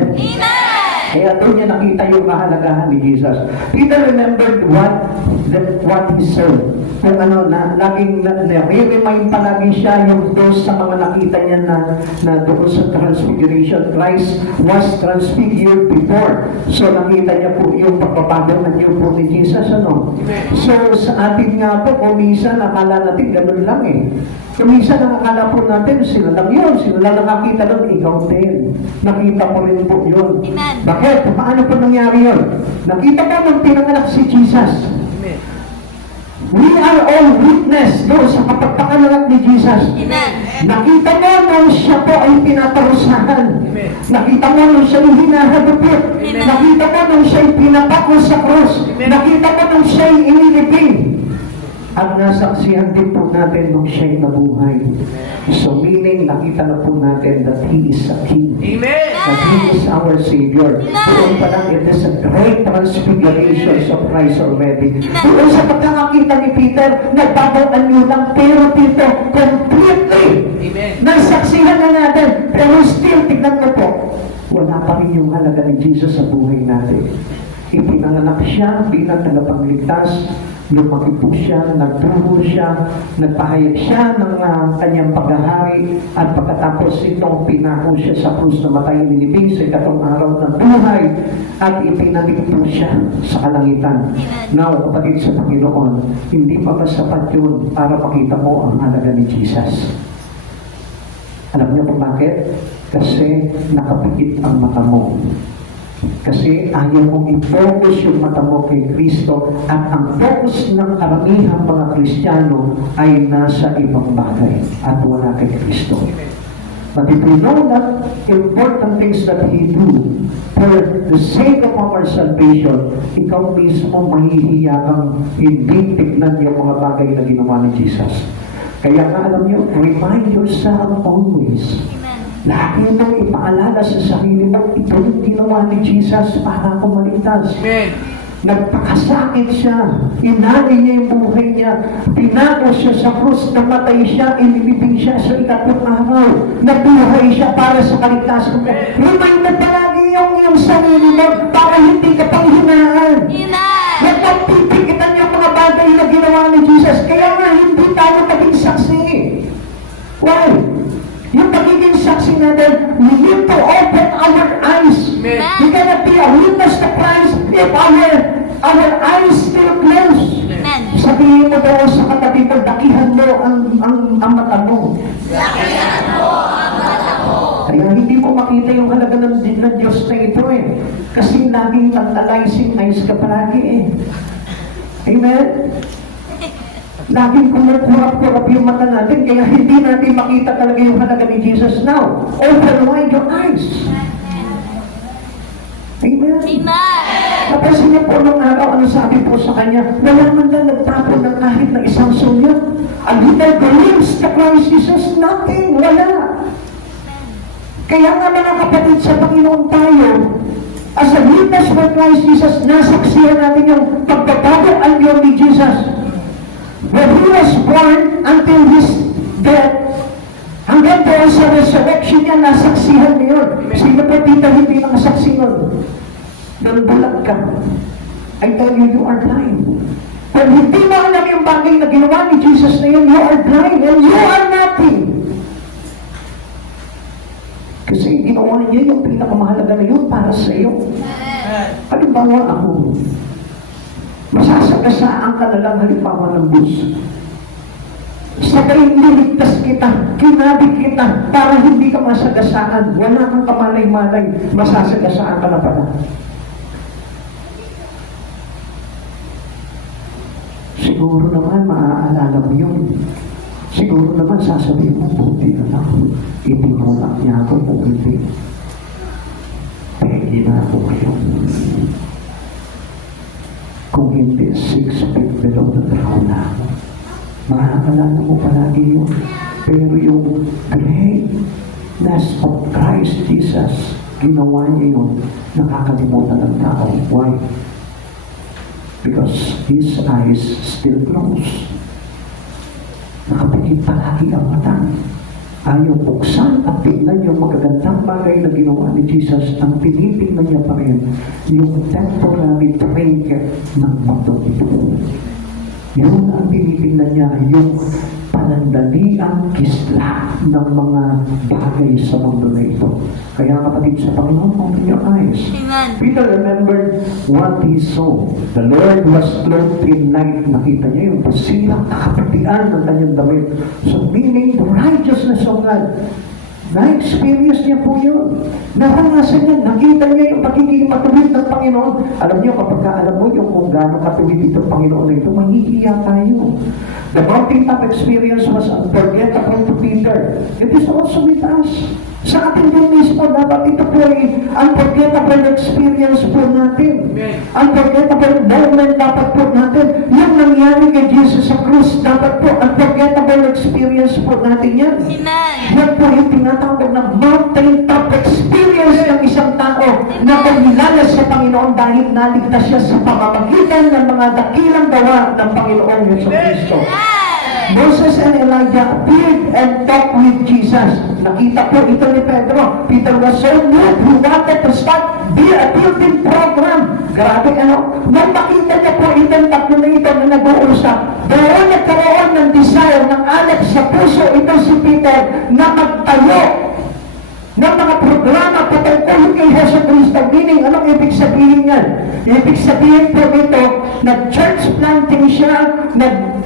Kaya doon niya nakita yung kahalagahan ni Jesus. Peter remembered what he said. Kung ano, laging nare-remind palagi siya yung doon sa mga nakita niya na doon sa Transfiguration. Christ was transfigured before. So nakita niya po yung pagbabago ng niyo po ni Jesus. So sa atin nga po, kuminsan akala natin ganun lang Kuminsan nakakala po natin, sila lang yun. Sila lang nakakita doon, ikaw din. Nakita ko rin po yun. Bakit? Paano po nangyari yun? Nakita ko nung pinanganak si Jesus. We are all witness doon sa kapagpakanganak ni Jesus. Nakita mo nung siya po ay pinatarusahan. Nakita mo nung siya ay hinahagupit. Nakita mo nung siya ay pinapako sa krus. Nakita mo nung siya ay inilipin. At nasaksihan din po natin nung siya'y nabuhay. So meaning, nakita na po natin that He is a King. Amen. That He is our Savior. Doon pa lang, it is a great transfiguration of Christ already. Doon sa pagkakakita ni Peter, nagbabawan nyo lang, pero dito, completely, nasaksihan na natin. Pero still, tignan mo po, wala pa rin yung halaga ni Jesus sa buhay natin. Ipinanganak siya bilang tagapagligtas. Lumaki po siya, nagturo siya, nagpahayag siya ng kanyang paghahari at pagkatapos ito, pinako siya sa krus na matay nilibing sa ikatong araw ng buhay at ipinabig po siya sa kalangitan. Now, kapatid sa Panginoon, hindi pa ba sapat yun para makita mo ang halaga ni Jesus? Alam niyo kung bakit? Kasi nakapikit ang mata mo. Kasi ayaw mong i-focus yung mata mo kay Kristo at ang focus ng karamihang mga Kristiyano ay nasa ibang bagay at wala kay Kristo. But if we know that important things that He do for the sake of our salvation, ikaw mismo mahihiya kang hindi tignan yung mga bagay na ginawa ni Jesus. Kaya nga alam niyo, remind yourself always. Lagi mong ipaalala sa sarili mo, ito yung ginawa ni Jesus para ako maligtas. Nagpakasakit siya, inali niya yung buhay niya, pinako siya sa krus, namatay siya, inilibing siya sa ikatlong araw, nabuhay siya para sa kaligtasan mo. Remind mo palagi yung sarili mo para hindi ka panghinaan. Nagpapipigitan yung mga bagay na ginawa ni Jesus, kaya nga hindi tayo maging saksi. Why? Yung pagiging saksi natin, we need to open our eyes. We cannot be a witness to Christ if our eyes still closed. Sabihin mo daw sa katabi mo, dakihan mo ang mata mo. Dakihan mo ang mata mo. Kaya hindi mo makita yung halaga ng Diyos na ito Kasi laging tantalizing eyes ka palagi Amen? Laging kumukurap-kurap yung mata natin, kaya hindi natin makita talaga yung halaga ni Jesus now. Open wide your eyes. Amen? Tapos niya po nung araw, ano sabi po sa kanya, wala man lang nagtapon ng kahit na isang sulyap. A little glimpse to Christ Jesus, nothing, wala. Kaya nga mga kapatid sa Panginoon tayo, as a witness for Christ Jesus, nasaksihan natin yung pagbabago anyo ni Jesus. When He was born until His death, hanggang doon sa resurrection niya, nasaksihan niyo yun. Sino po dito hindi nakasaksi nun? Nang bulag ka. I tell you, you are blind. Kung hindi mo alam yung bagay na ginawa ni Jesus na yun, you are blind and you are nothing. Kasi ginawa niya yung pinakamahalaga na yun para sa iyo. Halimbawa ako, masasagasaan ka na lang halimbawa ng bus. Sabay niligtas kita, kinabig kita, para hindi ka masagasaan. Wala kang kamalay-malay, masasagasaan ka na pala. Siguro naman maaalala mo yun. Siguro naman sasabihin mo, buti na lang. Itinulak niya ako kung hindi. Pegi na ako ngayon. Kung hindi, 6 feet below the ground na ako. Maaalala mo palagi yun. Pero yung greatness of Christ Jesus, ginawa niya yun, nakakalimutan ng tao. Why? Because his eyes still closed. Nakapikit palagi ang mata. Ayaw buksan at tignan yung magagandang bagay na ginawa ni Jesus. Ang tinitingnan niya pa rin yung temporary trinket ng mundo ito. Yun ang tinitingnan niya, yung panandaliang kisla ng mga bagay sa mundo na ito. Kaya kapatid sa Panginoon, open your eyes. Amen. Peter remembered what he saw. The Lord was clothed in night. Nakita niya yung busilang nakapatian ng kanyang damit. So meaning the righteousness of God. Na-experience niya po yun. Naranasan niya, nakita niya yung pagiging matuwid ng Panginoon. Alam niyo, kapag alam mo yung kung gaano katuwid itong Panginoon na ito, mahihiya tayo. The mountaintop experience was unforgettable to Peter. It is also with us. Sa ating din mismo, dapat ito po ay unforgettable experience po natin. Unforgettable moment dapat po natin. Yung nangyari kay Jesus sa krus, dapat po unforgettable experience po natin yan. Amen. Yan po yung tinatawag na mountaintop experience ng isang tao na pagmilala sa Panginoon dahil naligtas siya sa pamamagitan ng mga dakilang gawa ng Panginoong Yesu Cristo. Moses and Elijah appeared and talked with Jesus. Nakita po ito ni Pedro. Peter was so moved, he wanted to start a building program. Grabe ano, nang makita niya po itong tatlo na ito na nag-uusap, doon nagkaroon ng desire, ng alak sa puso ito si Peter na magtayo ng mga programa patungkol kay Yesu Cristo. Meaning, anong ibig sabihin yan? Ibig sabihin po ito, nag-church planting siya,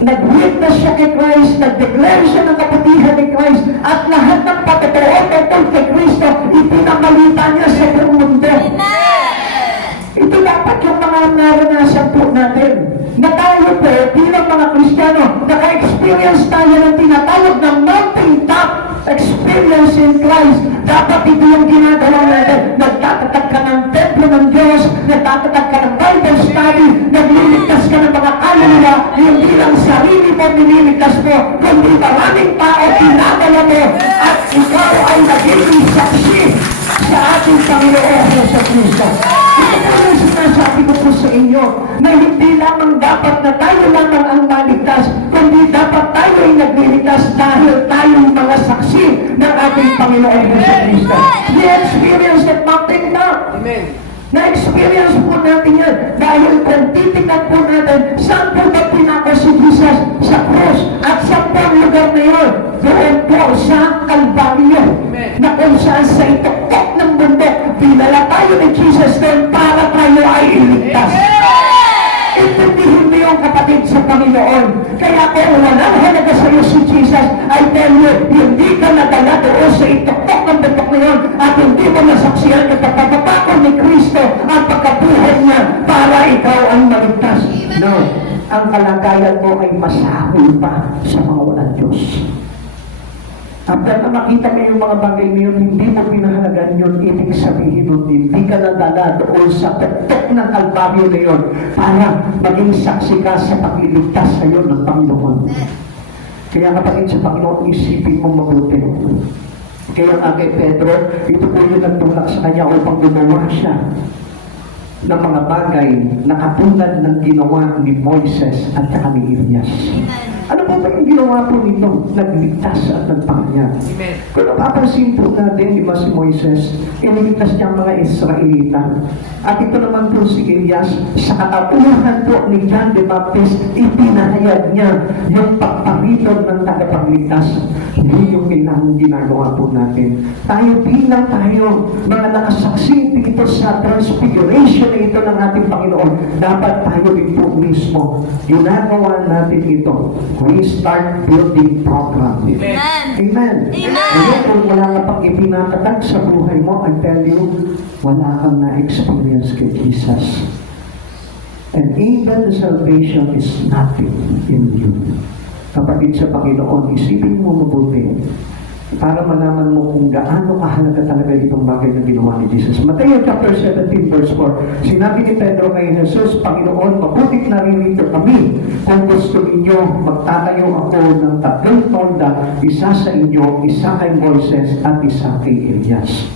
nag-witness siya kay Christ, nag-declare siya ng kapatihan ni Christ, at lahat ng patotoo tungkol kay Cristo, ipinamalita niya sa buong mundo. Ito dapat yung mga naranasan po natin. Na tayo po, bilang mga Kristiyano, naka-experience tayo ng tinatawag ng mountaintop experience in Christ. Dapat ito yung ginagawa natin. Nagtatatag ka ng templo ng Diyos, nagtatatag ka ng Bible study, nagliligtas ka ng mga kaluluwa, hindi lang sarili mo nililigtas mo, kundi maraming tao pinadala mo, at ikaw ay nagiging saksi sa ating Panginoon Yesu Cristo. Ito po yung sinasabi ko po sa inyo, na hindi lamang dapat na tayo lamang ang maligtas, kundi dapat tayo ay nagliligtas dahil tayong mga saksi ng ating Panginoon Yesu Cristo. We experience that mountaintop. Amen. Na-experience po natin yan dahil kung titignan po natin saan po ba pinako si Jesus sa krus at saan po ang lugar na yun? Doon po sa Kalbaryo na kung saan sa ituktok ng mundo pinala tayo ni Jesus doon para tayo ay iligtas. Intindihin mo yung kapatid sa Panginoon. Kaya kung walang halaga sa iyo si Jesus, I tell you, hindi ka nadala doon sa ituktok ng bundok na yun at hindi mo nasaksihan ang pagkapapako ni Kristo ang pagkabuhay niya para ikaw ang maligtas. No, ang kalagayan mo ay masahol pa sa mga walang Diyos. After na makita mo yung mga bagay na yun, hindi mo pinahalagan yun, ibig sabihin nun, hindi ka nadala doon sa tuktok ng Kalbaryo na yun para maging saksi ka sa pagliligtas sa iyo ng Panginoon. Kaya kapatid sa Panginoon, isipin mo mabuti. Kaya nga kay Pedro, ito po yung nagtulak sa kanya upang gumawa siya ng mga bagay na katulad ng ginawa ni Moises at saka ni Elias. Ano po ba yung ginawa po nito? Nagligtas at nagpakanya. Kung napapansin po natin, di ba si Moises, iniligtas niya ang mga Israelita. At ito naman po si Elias, sa katauhan po ni John the Baptist, ipinahayag niya yung pagpariton ng tagapagligtas. Yun yung kailangan ginagawa po natin. Tayo bilang tayo, mga nakasaksi dito sa transfiguration na ito ng ating Panginoon, dapat tayo din po mismo. Ginagawa natin ito. We start building program. Amen. Amen. Ngayon, kung wala ka pang ipinakatag sa buhay mo, I tell you, wala kang na-experience kay Jesus. And even the salvation is nothing in you. Kapatid sa Panginoon, isipin mo mabuti para malaman mo kung gaano kahalaga talaga itong bagay na ginawa ni Jesus. Mateo chapter 17 verse 4, sinabi ni Pedro kay Jesus, Panginoon, mabutit naririto kami. Kung gusto ninyo, magtatayo ako ng 3 tolda, isa sa inyo, isa kay Moises, at isa kay Elias.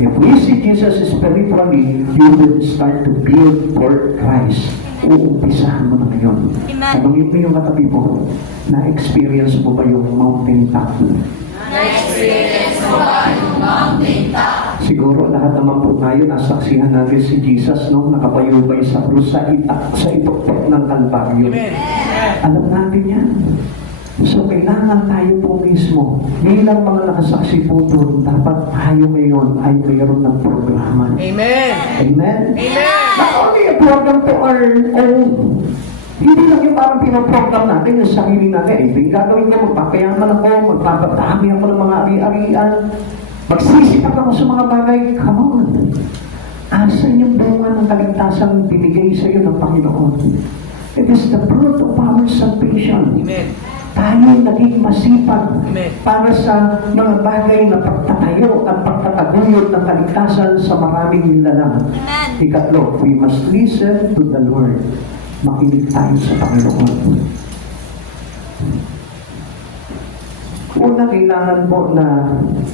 If we see Jesus spiritually, you will start to build for Christ. Uumpisahan mo na ngayon. Tanungin mo yung katabi mo, na-experience mo ba yung mountain top? Na-experience mo ba yung mountain top? Siguro lahat naman po tayo nasaksihan natin si Jesus nung nakapayubay sa krus sa ituktok ng Kalbaryo. Alam natin yan. So kailangan tayo po mismo, bilang mga nakasaksi po doon, dapat tayo ngayon ay mayroon ng programa. Amen. Amen? Amen. Not only a program to our own. Hindi lang yung parang pinoprogram natin yung sarili natin. Ito yung gagawin ko, magpapayaman ako, magpapadami ako ng mga ari-arian, magsisipat ako sa mga bagay. Come on. Asan yung bunga ng kaligtasan binigay sa iyo ng Panginoon? It is the fruit of our salvation. Amen. Tayo naging masipag Amen. para sa mga bagay na pagtatayo at pagtataguyod ng kaligtasan sa maraming nilalang. Ikatlo, we must listen to the Lord. Makinig tayo sa Panginoon. Una, kailangan po na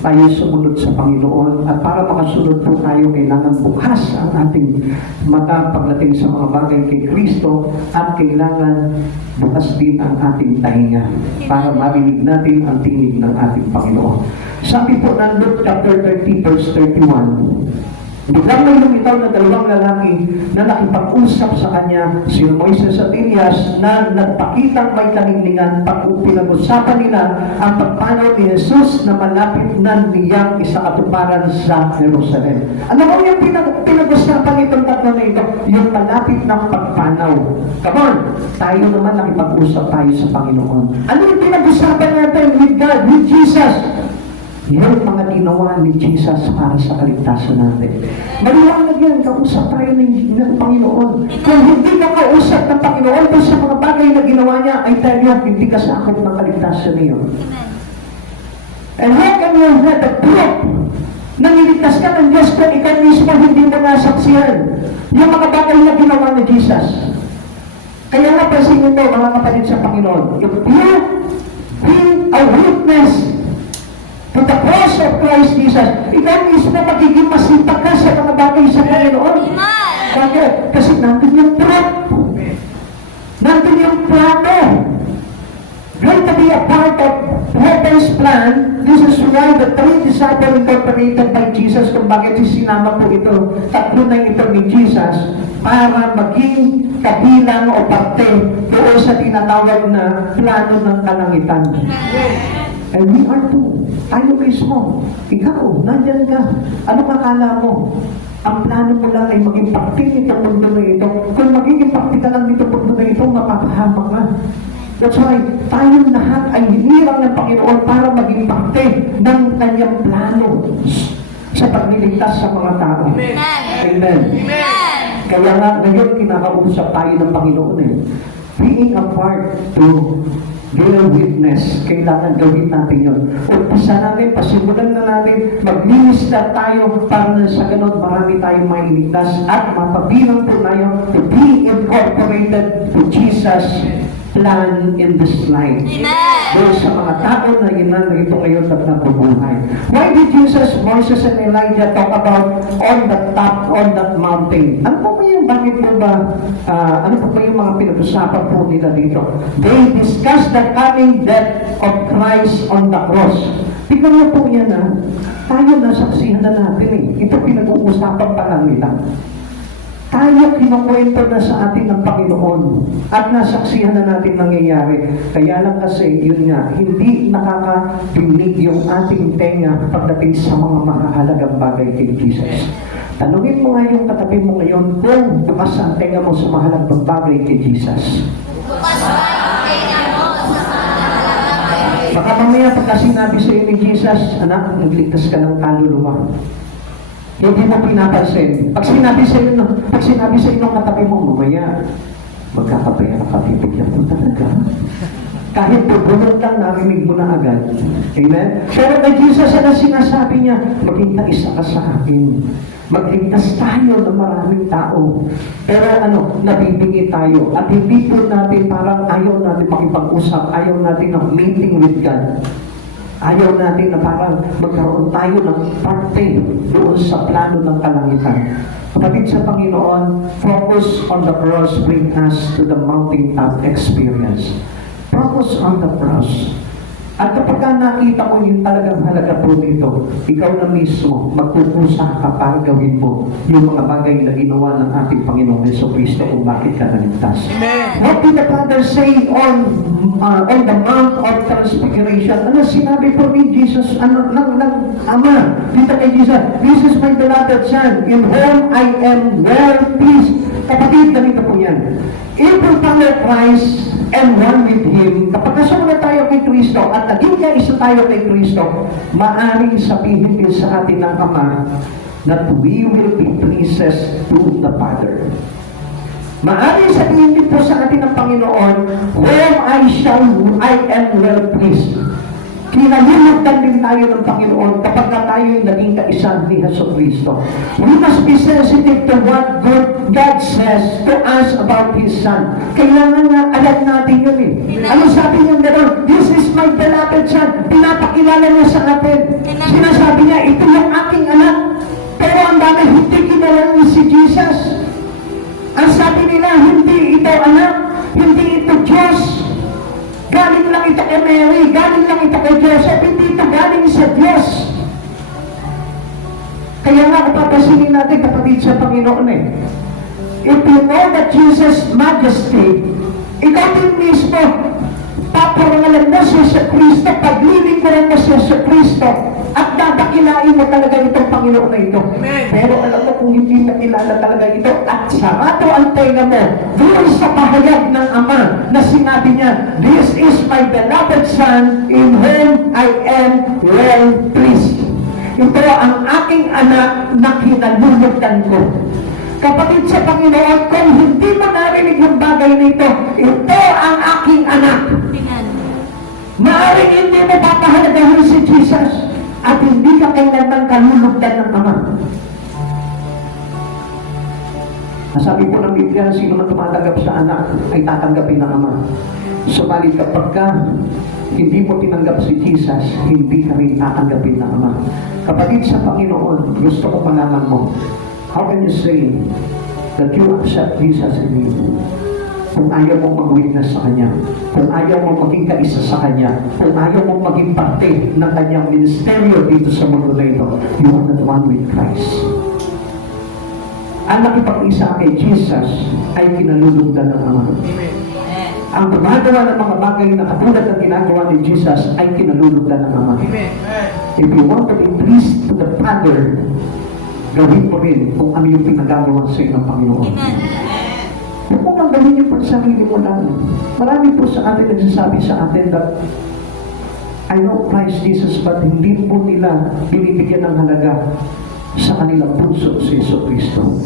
tayo sumunod sa Panginoon at para makasunod po tayo, kailangan bukas ang ating mata pagdating sa mga bagay kay Kristo at kailangan bukas din ang ating tahinga para marinig natin ang tinig ng ating Panginoon. Sabi po ng Luke chapter 30 verse 31, biglang may lumitaw na 2 lalaki na nakipag-usap sa kanya, si Moises at Elias, na nagpakitang may kaningningan pag pinag-usapan nila ang pagpanaw ni Jesus na malapit na niyang isakatuparan sa Jerusalem. Ano mo yung pinag-usapan itong tatlo na ito? Yung malapit ng pagpanaw. Come on! Tayo naman nakipag-usap tayo sa Panginoon. Ano yung pinag-usapan natin with God, with Jesus? Yung mga ginawa ni Jesus para sa kaligtasan natin. Maliwanag yan, kausap tayo ng Panginoon. Kung hindi ka kausap ng Panginoon kung sa mga bagay na ginawa niya, ay tayo, hindi ka sakop ng kaligtasan niyo. And how can you have the proof na niligtas ka ng Diyos kung ikaw mismo hindi mo nasaksihan yung mga bagay na ginawa ni Jesus? Kaya nga pansinin mo, mga kapatid sa Panginoon, if you be a witness to the cross of Christ Jesus, ikaw mismo magiging masipag ka sa mga bagay sa Panginoon. Bakit? Kasi nandun yung proof. Nandun yung plano. Going to be a part of heaven's plan. This is why the 3 disciples incorporated by Jesus, kung bakit sinama po ito, 3 na ito ni Jesus, para maging kabilang o parte doon sa tinatawag na plano ng kalangitan. And we are too. Tayo mismo. Ikaw, nandyan ka. Ano kakala mo? Ang plano mo lang ay maging pakti itong mundo na ito. Kung magiging pakti ka lang itong mundo na ito, mapapahamak ka. That's why, tayong lahat ay hinirang ng Panginoon para maging pakti ng kanyang plano sa pagliligtas sa mga tao. Amen. Amen. Kaya nga, ngayon kinakausap tayo ng Panginoon eh. Being a part to bear witness, kailangan gawin natin yun. Umpisa natin, pasimulan na natin, mag-minister tayo para sa ganun marami tayong mailigtas at mapabilang po tayo to be incorporated to Jesus plan in this life. Doon sa mga tao na narito ngayon at nabubuhay. Why did Jesus, Moses, and Elijah talk about on the top, on that mountain? Ano po ba yung, bakit po ba, ano po ba yung mga pinag-usapan po nila dito? They discussed the coming death of Christ on the cross. Tignan niyo po yan tayo nasaksihan na natin Ito pinag-uusapan pa lang nila. Tayo kinukwento na sa atin ng Panginoon at nasaksihan na natin nangyayari. Kaya lang kasi, yun nga, hindi nakakapinig yung ating tenga pagdating sa mga mahalagang bagay kay Jesus. Tanungin mo nga yung katabi mo ngayon kung bukas ang tenga mo sa mahalagang bagay kay Jesus. Baka mamaya pagka sinabi sa iyo ni Jesus, anak, nagligtas ka ng kaluluwa. Hindi mo pinapansin. Pag sinabi sa inyo ng katabi mo, mamaya, magkakapera ka, bibigyan mo talaga. Kahit bubunod lang, narinig mo na agad. Amen? Pero kay Jesus, ano sinasabi niya? Maging isa ka sa akin. Magligtas tayo ng maraming tao. Pero nabibingi tayo. At hindi po natin, parang ayaw natin makipag-usap, ayaw natin ng meeting with God. Ayaw natin na parang magkaroon tayo ng parte doon sa plano ng kalangitan. Kapatid sa Panginoon, focus on the cross bring us to the mountaintop experience. Focus on the cross. At kapag nakita mo yung talagang halaga po dito, ikaw na mismo magkukusa ka para gawin mo yung mga bagay na ginawa ng ating Panginoong Jesucristo kung bakit ka naligtas. What did the Father say on the Mount of Transfiguration? Ano sinabi po ni Jesus, ng Ama, dito kay Jesus, this is my beloved Son, in whom I am well pleased. Kapatid, ganito po yan. If we follow Christ and one with Him, kapag nasunod tayo kay Kristo at naging isa tayo kay Kristo, maaaring sabihin din sa atin ng Ama that we will be princes to the Father. Maaaring sabihin din po sa atin ng Panginoon, whom I am well pleased. Kinalulugdan din tayo ng Panginoon kapag tayo yung naging kaisa ni Jesucristo. We must be sensitive to what God says to us about His Son. Kailangan na alam natin yun Ano sabi niya gano'n? This is my beloved Son. Pinapakilala niya sa atin. Sinasabi niya, ito yung aking anak. Pero ang dami hindi kinala niya si Jesus. Ang sabi nila, hindi ito anak, hindi ito Diyos. Galing lang ito kay Mary, galing lang ito kay Joseph, hindi ito galing sa Diyos. Kaya nga, papasinin natin kapatid sa Panginoon If you know that Jesus' majesty, ikaw din mismo, paparangalan mo siya sa Kristo, paglilingkuran mo siya sa Kristo, at dadakilain mo talaga itong Panginoon na ito. Pero alam mo kung hindi nakilala talaga ito, at sarado ang tenga mo, doon sa pahayag ng Ama na sinabi niya, this is my beloved Son, in whom I am well pleased. Ito ang aking anak na kinalulugdan ko. Kapatid sa Panginoon, kung hindi mo narinig yung bagay nito, ito ang aking anak. Maaaring hindi mo papahalagahan si Jesus at hindi ka kailanman kalulugdan ng Ama. Nasabi po ng Biblia, sino man tumatanggap sa anak ay tatanggapin ng Ama. Subalit kapag hindi mo tinanggap si Jesus, hindi ka rin tatanggapin ng Ama. Kapatid sa Panginoon, gusto ko malaman mo, how can you say that you accept Jesus in you? Kung ayaw mong mag-witness sa Kanya, kung ayaw mong maging kaisa sa Kanya, kung ayaw mong maging parte ng Kanyang ministeryo dito sa mundo na ito, you are not one with Christ. Ang nakipag-isa kay Jesus ay kinalulugdan ng Ama. Ang gumagawa ng mga bagay na katulad ng ginagawa ni Jesus ay kinalulugdan ng Ama. If you want to be pleased to the Father, gawin mo rin kung ano yung pinagagawa sa iyo ng Panginoon. Huwag mo nang gawin yung pagsarili mo lang. Marami po sa atin nagsasabi sa atin that I know Christ Jesus, but hindi po nila binibigyan ng halaga sa kanilang puso si Jesucristo.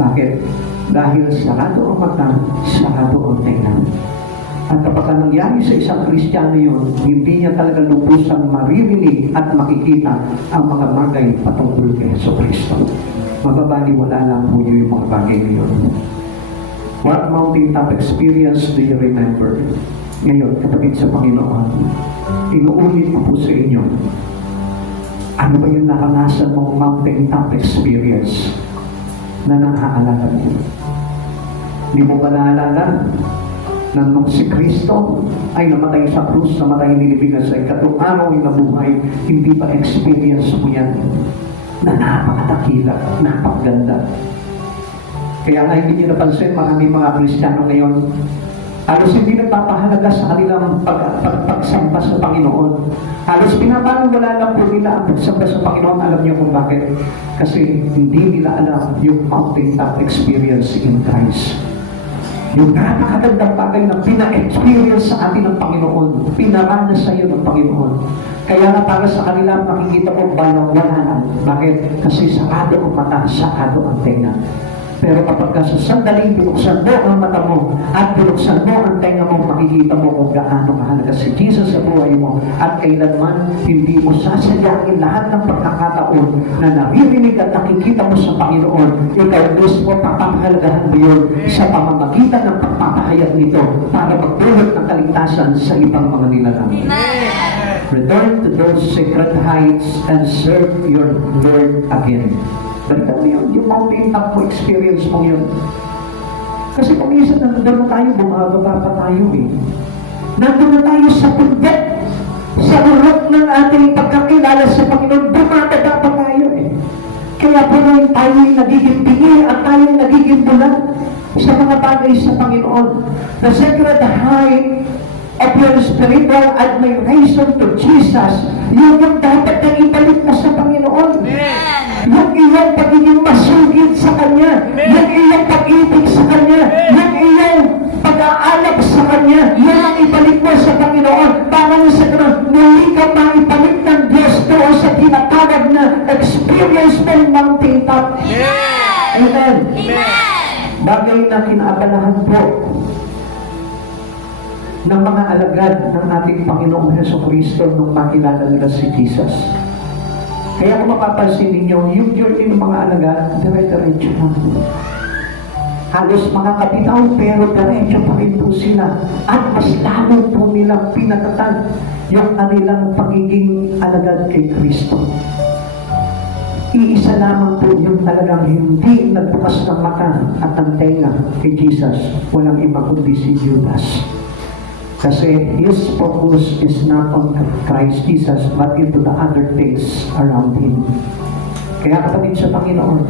Bakit? Dahil sarado ang mata, sarado ang tenga. At kapag nangyari sa isang Kristiyano yun, hindi niya talaga lubusang maririnig at makikita ang mga bagay patungkol kay Jesucristo. Mababaliwala lang po yung mga bagay na yun. What mountaintop experience do you remember? Ngayon, kapatid sa Panginoon, inuulit ko po sa inyo, ano ba yung naranasan mong mountaintop experience na naaalala mo? Hindi mo ba naalala na nung si Kristo ay namatay sa krus, namatay nilibigan sa ikatlong araw ay nabuhay, hindi ba experience mo yan na napakatakila, napakaganda? Kaya nga hindi nyo napansin, maraming mga Kristiyano ngayon, halos hindi nagpapahalaga sa kanilang pagsamba sa Panginoon. Halos pinapaniwala lang po nila ang pagsamba sa Panginoon. Alam niyo kung bakit? Kasi hindi nila alam yung mountaintop experience in Christ. Yung napakagandang bagay na pina-experience sa atin ng Panginoon, pinaranas sa iyo ng Panginoon. Kaya nga para sa kanila makikita ko balawalanan. Bakit? Kasi sarado ang mata, sarado ang tenga. Pero kapag sa sandaling binuksan mo ang mata mo at binuksan mo ang tenga mo, makikita mo kung gaano mahalaga si Jesus sa buhay mo. At kailanman hindi mo sasayangin lahat ng pagkakataon na naririnig at nakikita mo sa Panginoon. Ikaw mismo papahalagahan mo yun sa pamamagitan ng pagpapahayag nito para magdulot ng kaligtasan sa ibang mga nilalang. Return to those sacred heights and serve your Lord again. Balikan mo yun, yung mountaintop mo, experience mo yun. Kasi kung minsan nandun na tayo, bumababa pa tayo eh. Nandun na tayo sa pundok, sa urok ng ating pagkakilala sa Panginoon, bumababa pa tayo eh. Kaya po rin tayo nagiging pingi at tayo nagiging bulan sa mga bagay sa Panginoon. The sacred height of your spiritual admiration to Jesus, yun yung dapat na ibalik na sa Panginoon. Yung iyong pagiging masugid sa Kanya, yung iyong pag-ibig sa Kanya, yung iyong pag-aalap sa Kanya, yan ang ibalik mo sa Panginoon. Para sa Panginoon, muli ka maibalik ng Diyos doon sa tinatawag na experience ng mountaintop. Amen. Bagay na kinaabalahan po ng mga alagad ng ating Panginoong Jesucristo nung makilala nila si Jesus. Kaya kung mapapansin ninyo, yung journey ng mga alagad, dire-diretso lang. Halos mga kabitaw, pero diretso pa rin po sila. At mas lalo po nilang pinatatag yung kanilang pagiging alagad kay Kristo. Iisa lamang po yung talagang hindi nagbukas ng mata at ng tenga kay Jesus. Walang iba kundi si Judas. Kasi his focus is not on Christ Jesus, but into the other things around Him. Kaya kapatid sa Panginoon,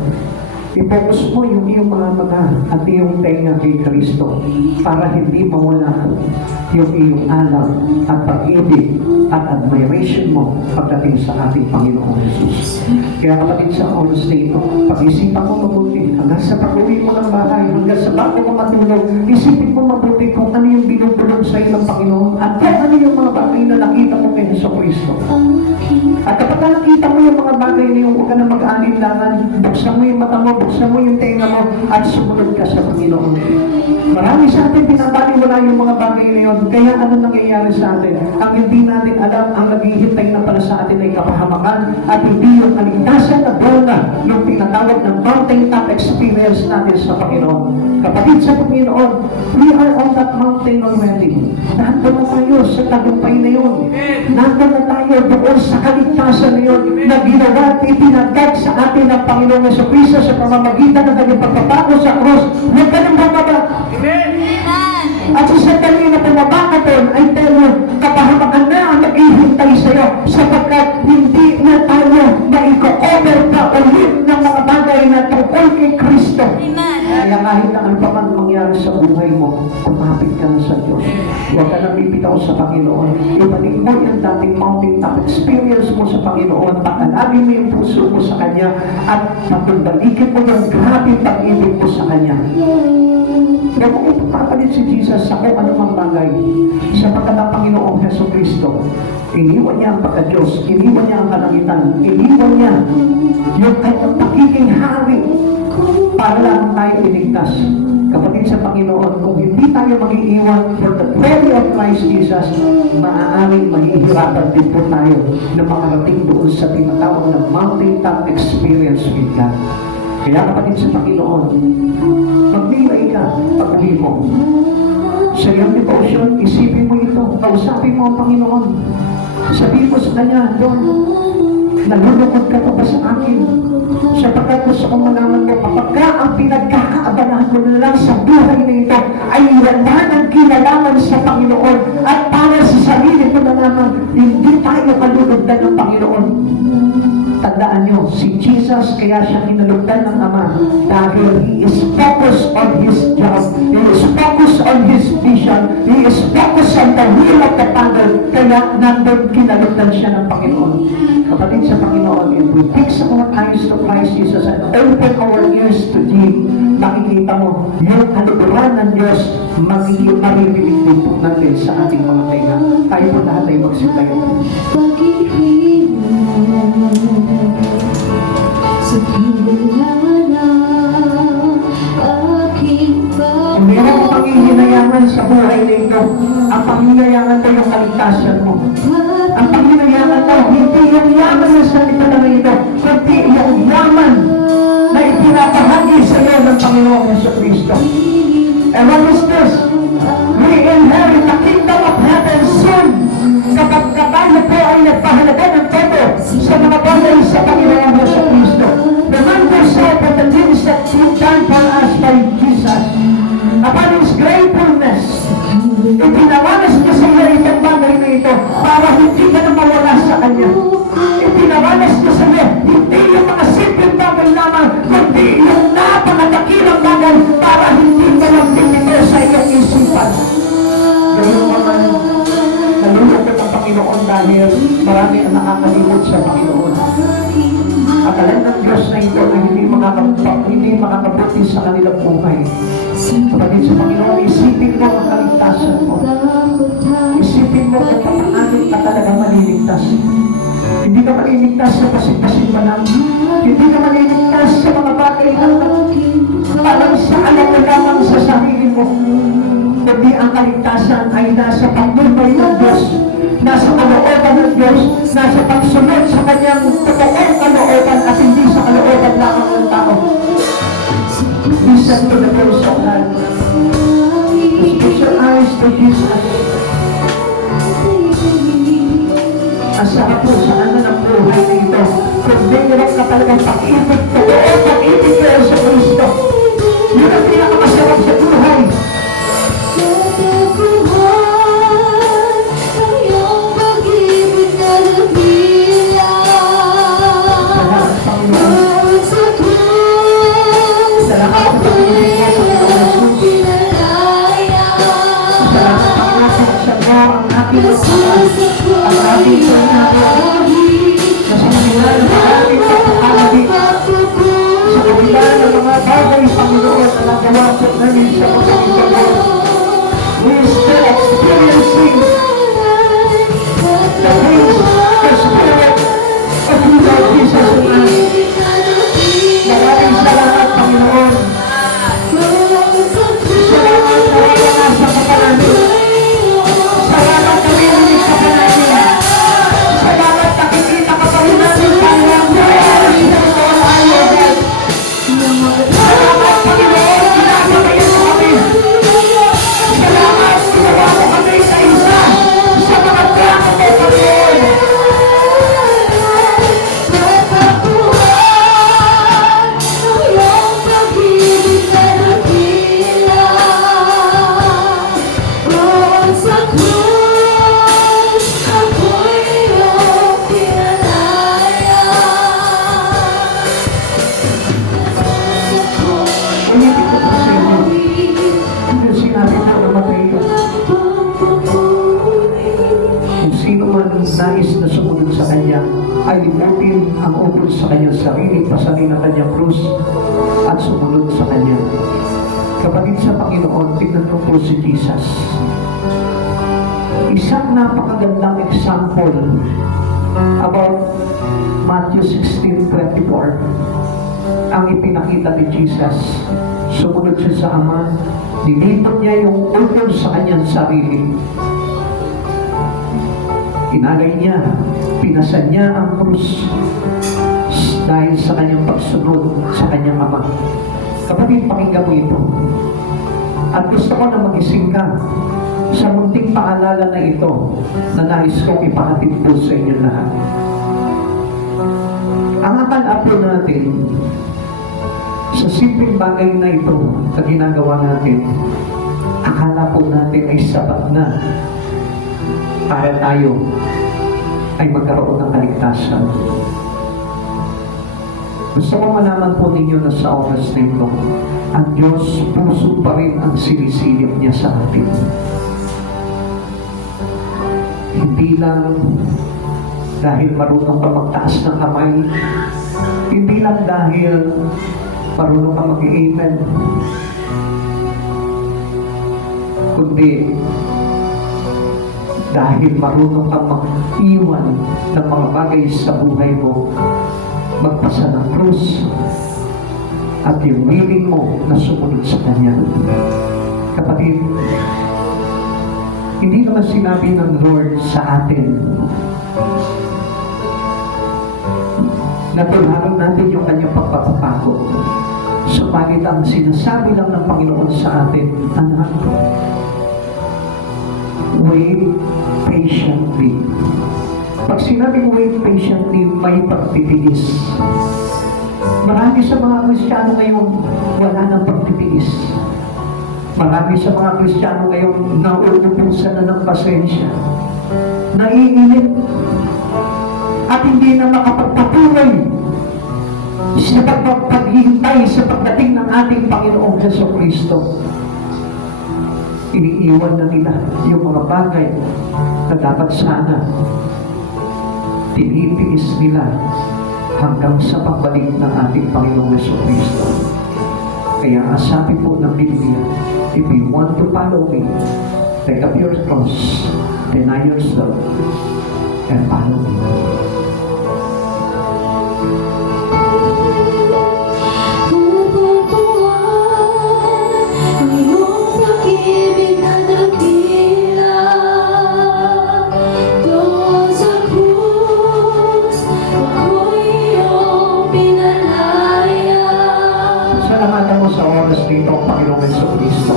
i-focus mo yung iyong mga mata at iyong tenga kay Kristo para hindi mawala yung iyong alam at pag-ibig at admiration mo pagdating sa ating Panginoong Jesus. Kaya kapatid sa oras na ito, pag-isipan mo mabuti hanggang sa pag-uwi mo ng bahay, hanggang sa bago mo matulog, isipin mo mabuti kung ano yung binubulong sa iyo ng Panginoon at kung ano yung mga bagay na nakita mo kay Jesucristo. At kapag nakita mo yung mga bagay na yung huwag ka na mag-alinlangan, buksan mo yung mata mo, buksan mo yung tenga mo, at sumunod ka sa Panginoon. Marami sa atin pinapaniwala yung mga bagay na yun. Kaya ano nangyayari sa atin? Ang hindi natin alam, ang naghihintay na pala sa atin ay kapahamakan at hindi yung kaligtasan na bola yung tinatawag ng mountaintop experience natin sa Panginoon. Kapatid sa Panginoon, we are on that mountain already. Nandun na tayo sa tagumpay na yun. Nandun na tayo doon sa kaligtasan na yun na ginawa at itinagdag sa atin ng Panginoong Jesucristo sa pamamagitan ng kanyang pagpapako sa krus. Huwag ka nang bababa. At sa sandali na pumaba ka doon, ay tayo kapahamakan na ang maghihintay sa iyo sapagkat hindi na tayo maiko-over pa ulit ng mga bagay na tungkol kay Kristo. Kaya kahit na ano pa man mangyari sa buhay mo, kumapit ka na sa Diyos. Huwag ka nang bibitaw sa Panginoon. Ibalik mo yung dating mountaintop experience mo sa Panginoon. Pakalagin mo yung puso mo sa Kanya at patumbalikin mo yung grabe pag-ibig mo sa Kanya. Kaya kung ipapalit si Jesus sa kung anumang bagay sa pagkatang Panginoong Jesucristo, iniwan niya ang pagka-Diyos, iniwan niya ang kalangitan, iniwan niya yung kanyang pagiging hari para lang tayo iligtas. Kapatid sa Panginoon, kung hindi tayo mag-iiwan for the glory of Christ Jesus, maaaring mahihirapan din po tayo na makarating doon sa tinatawag ng mountaintop experience with God. Kaya kapatid sa Panginoon, magbibay ka, pag tabi mo. Sa iyong devotion, isipin mo ito, kausapin mo ang Panginoon. Sabihin mo sa Kanya, Lord, nalulungkot ka pa ba sa akin? Sapagkat gusto kong malaman mo, kapag ang pinagkakaabalahan mo na lang sa buhay na ito ay wala ng kinalaman sa Panginoon at para sa sarili mo na naman, hindi tayo kalulugdan ng Panginoon. Tandaan nyo, si Jesus kaya siya kinalugdan ng Ama dahil He is focused on His job. He is focused on His vision. He is focused on the will of the Father. Kaya nandun kinalugdan siya ng Panginoon. Kapatid sa Panginoon, if we fix our eyes to Christ Jesus and open our ears to Him, makikita mo, yung kaluguran ng Diyos, maririnig din po natin sa ating mga tainga. Tayo po lahat ay magsitayo. Kung mayroong panghihinayangan sa buhay na ito, ang panghihinayangan ko yung kaligtasan mo. Ang panghihinayangan ko, hindi yung yaman na sa lipunan na ito, kundi yung yaman na ipinapahagi sa iyo ng Panginoong Jesucristo. And what is this? We inherit the kingdom of heaven soon. Kapag tayo po ay nagpahalaga ng todo sa mga bagay sa Panginoong Jesucristo. Remind yourself of the things that you done for us by Jesus. Upon His gratefulness, ipinawanas niya sa iyo itong bagay na ito para hindi ka na mawala sa Kanya. Ipinawanas niya sa iyo, hindi yung mga simpleng bagay lamang, kundi yung napakadakilang bagay para hindi ka lang tinito sa iyong isipan. Gayong mga nalulungkot ang Panginoon dahil marami ang nakakalimot sa Panginoon. At alam ng Diyos na ito na hindi makakabuti sa kanilang buhay. Kapatid sa Panginoon, isipin mo ang kaligtasan mo. Isipin mo kung paano ka talaga maliligtas. Hindi ka maliligtas sa pasig-pasig malang. Hindi ka maliligtas sa mga bagay na parang sa alam mo lamang sa sarili mo. Kundi ang kaligtasan ay nasa pagmumay ng Diyos, nasa kalooban ng Diyos, nasa pagsunod sa Kanyang totoong kalooban at hindi sa kalooban lamang ng tao. Listen to the voice of God. Fix your eyes to Jesus. Asa po saan na ng buhay na ito. Kung mayroon ka talagang pag-ibig, totoo pag-ibig kayo sa Kristo. Yun ang pinakamasarap sa buhay. Ang ating pagkakit sa sinilan ng ating pagkakit sa kabila ng mga bagay Panginoon na nagawasok namin sa pagkakit. We are still experiencing the grace, the Spirit of the Lord Jesus Christ. Maraming salamat Panginoon. Salamat na wala sa kapalanin. Salamat na may sa kanila. Salamat nakikita ka pa rin natin kanyang buhay sa mga ayaw. Salamat Panginoon, pinapagayon mo kami. Salamat, ginawa mo kami sa isa sa mga plano mo Panginoon. Ulitin ko po sa inyo. Yung sinabi ko na Mateo. Kung sino man nais na sumunod sa Kanya, ay limutin ang upod sa Kanyang sarili, pasanin ang Kanyang krus, at sumunod sa Kanya. Kapatid sa Panginoon, tignan mo po si Jesus. Isang napakagandang example about Matthew 16:24. Ang ipinakita ni Jesus. Sumunod siya sa Ama, dinipot niya yung utol sa kanyang sarili. Inalay niya, pinasan niya ang krus dahil sa kanyang pagsunod sa kanyang Ama. Kapatid, pakinggan mo ito. At gusto ko na magising ka sa munting paalala na ito na nais kong ipahatid po sa inyo lahat. Ang akala po natin sa simpleng bagay na ito na ginagawa natin, akala po natin ay sapat na para tayo ay magkaroon ng kaligtasan. Gusto ko malaman po ninyo na sa oras na ito, ang Diyos puso pa rin ang sinisilip niya sa atin. Hindi lang dahil marunong ka magtaas ng kamay, hindi lang dahil marunong ka mag-amen, kundi dahil marunong kang mag-iwan ng mga bagay sa buhay mo, magpasa ng krus, at yung willing mo na sumunod sa Kanya. Kapatid, hindi naman sinabi ng Lord sa atin na tularan natin yung Kanyang pagpapapako. Subalit ang sinasabi lang ng Panginoon sa atin, anak, wait patiently. Pag sinabing wait patiently, may pagtitiis. Marami sa mga Kristiyano ngayon, wala nang pagtitiis. Marami sa mga Kristiyano ngayon, nauubusan na ng pasensya. Naiinit. At hindi na makapagpatuloy sa paghihintay sa pagdating ng ating Panginoong Jesucristo. Iniiwan na nila yung mga bagay na dapat sana tinitiis nila hanggang sa pagbalik ng ating Panginoong Jesucristo. Kaya ang sabi po ng Biblia, if you want to follow me, take up your cross, deny yourself, and follow me. Salamatan mo sa oras dito ang Panginoong Jesucristo.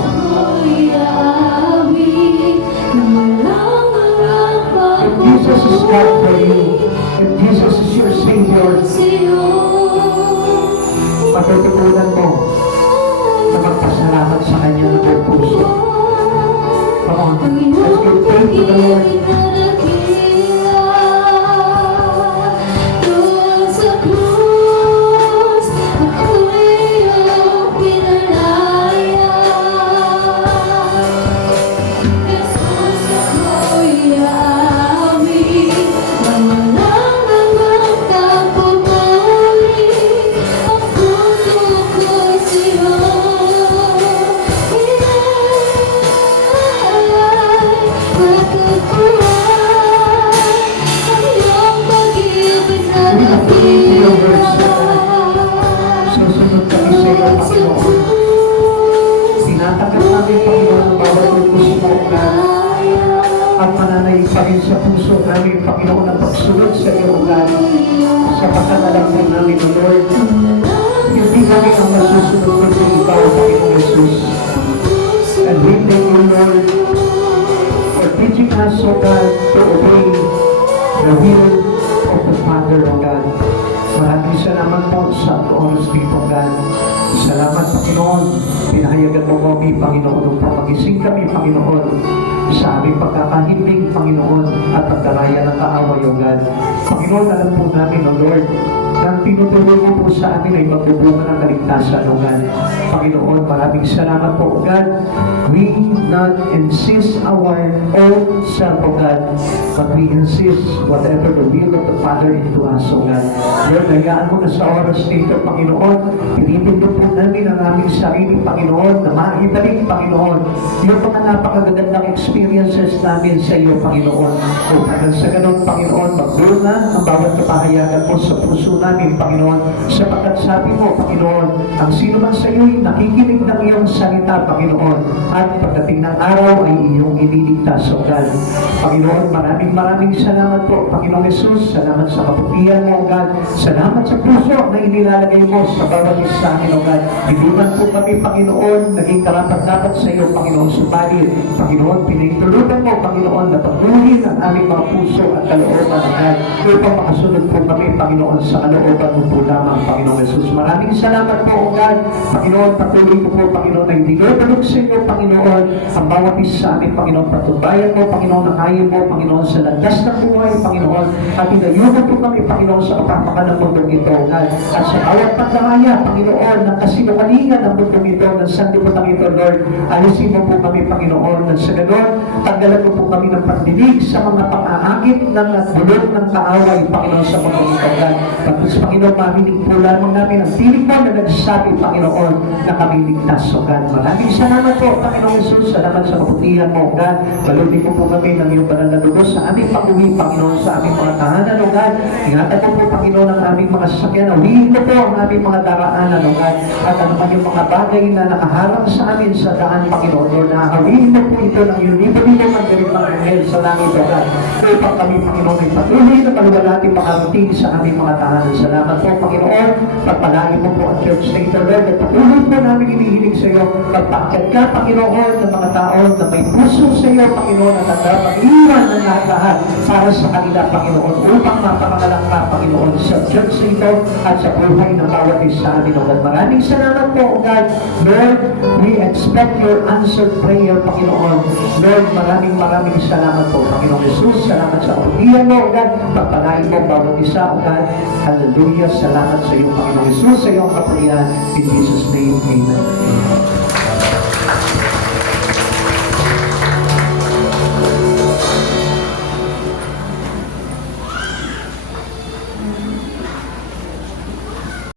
If Jesus is God for you, if Jesus is your Savior, matututunan mo na magpasalamat sa Kanya ng buong puso. Come on, let's give thanks to the Lord. Susunod kami sa iyo, Panginoon. Sinatagal namin, Panginoon, ang bawat puso na at mananayin sa puso namin, Panginoon, ang pagsunod sa iyo, God. Sapagkat alam mo namin, O Lord, hindi kami ang masusunod kundi ikaw, Panginoon Jesus. And we thank you, Lord, for teaching us, O God, to obey the will of the Father, O God. Maraming salamat po sa oras dito, God. Salamat, Panginoon. Pinahayagan mo kami, Panginoon, upang magising kami, Panginoon, sa aming pagkakahiling, Panginoon, at pagdaraya ng kaaway, O God. Panginoon, alam po namin, O Lord, na ang tinutuloy mo po sa amin ay magbubunga ng kaligtasan, O God. Panginoon, maraming salamat po, O God. We not insist our own self, O God, but we insist whatever the will of the Father into us, O God. Lord, hayaan mo na sa oras dito, Panginoon, pinipindot po namin ang aming sarili, Panginoon, na maibalik, Panginoon, yung mga napakagandang experiences namin sa iyo, Panginoon. O, hanggang sa ganun, Panginoon, magbunga ang bawat kapahayagan mo sa puso namin, namin, Panginoon, sapagkat sabi mo, Panginoon, ang sino man sa iyo'y nakikinig ng iyong salita, Panginoon, at pagdating ng araw ay iyong ililigtas, O God. Panginoon, maraming salamat po, Panginoong Jesus, salamat sa kaputihan mo, O God, salamat sa puso na inilalagay mo sa bawat isa sa amin, O God. Hindi man po kami, Panginoon, naging karapat-dapat sa iyo, Panginoon, subalit, Panginoon, pinahintulutan mo, Panginoon, na patuloyin ang aming mga puso at kalooban, O God, upang makasunod po kami, Panginoon, sa kalooban mo po lamang, Panginoong Jesus. Maraming salamat po, O God. Panginoon, patuloy ko po, Panginoon, na hindi notulog sa inyo, Panginoon, ang bawat isa sa amin, Panginoon, patubayan mo, Panginoon, ang ayaw mo, Panginoon, sa landas ng buhay, Panginoon, at inayunan po kami, Panginoon, sa kapakaman ng mundong ito, O God. At sa bawat pagdahaya, Panginoon, ng kasinungalingan ng mundong ito, ng sanlibutan ito, Lord, alisin mo po kami, Panginoon, at sa ganon, tanggalan mo po kami ng pandinig sa mga pang-aagit ng bulog ng kaaway, Panginoon, sa mundong ito, O God. Tapos, Panginoon, maminig po lamang namin ang tinig mo na nagsasabi, Panginoon, na kami ligtas, O God. Maraming salamat po, Panginoong Jesus, salamat sa kaputihan mo, O God. Balutin mo po kami ng iyong banal na dugo sa aming pag-uwi, Panginoon, sa aming mga tahanan, O God. Ingatan po po, Panginoon, ang aming mga sasakyan. Uwihin mo po ang aming mga daraanan, O God. At ano man yung mga bagay na nakaharap sa amin sa daan, Panginoon, Lord, na hawihin mo po ito ng iyong libo-libo ng galing mga anghel sa langit, O God. Upang kami, Panginoon, ay patuloy na maluwalhati makarating sa aming mga tahanan. Salamat po, Panginoon. Pagpalain mo po ang church na ito, Lord. At patuloy po namin inihiling sa iyo. Pagpaakyat ka, Panginoon, ng mga tao na may puso sa iyo, Panginoon, at hanggang mag-iwan ng lahat para sa kanila, Panginoon, upang mapakangalang ka, Panginoon, sa church na ito at sa buhay ng bawat isa amin, O God. Maraming salamat po, O God. Lord, we expect your answered prayer, Panginoon. Lord, maraming salamat po, Panginoon Jesus. Salamat sa kaputihan mo, O God. Pagpalain mo bawat isa, O God. Hallelujah. Salamat sa iyo, Panginoon Jesus, sa iyong kaputihan. In Jesus' name, Amen.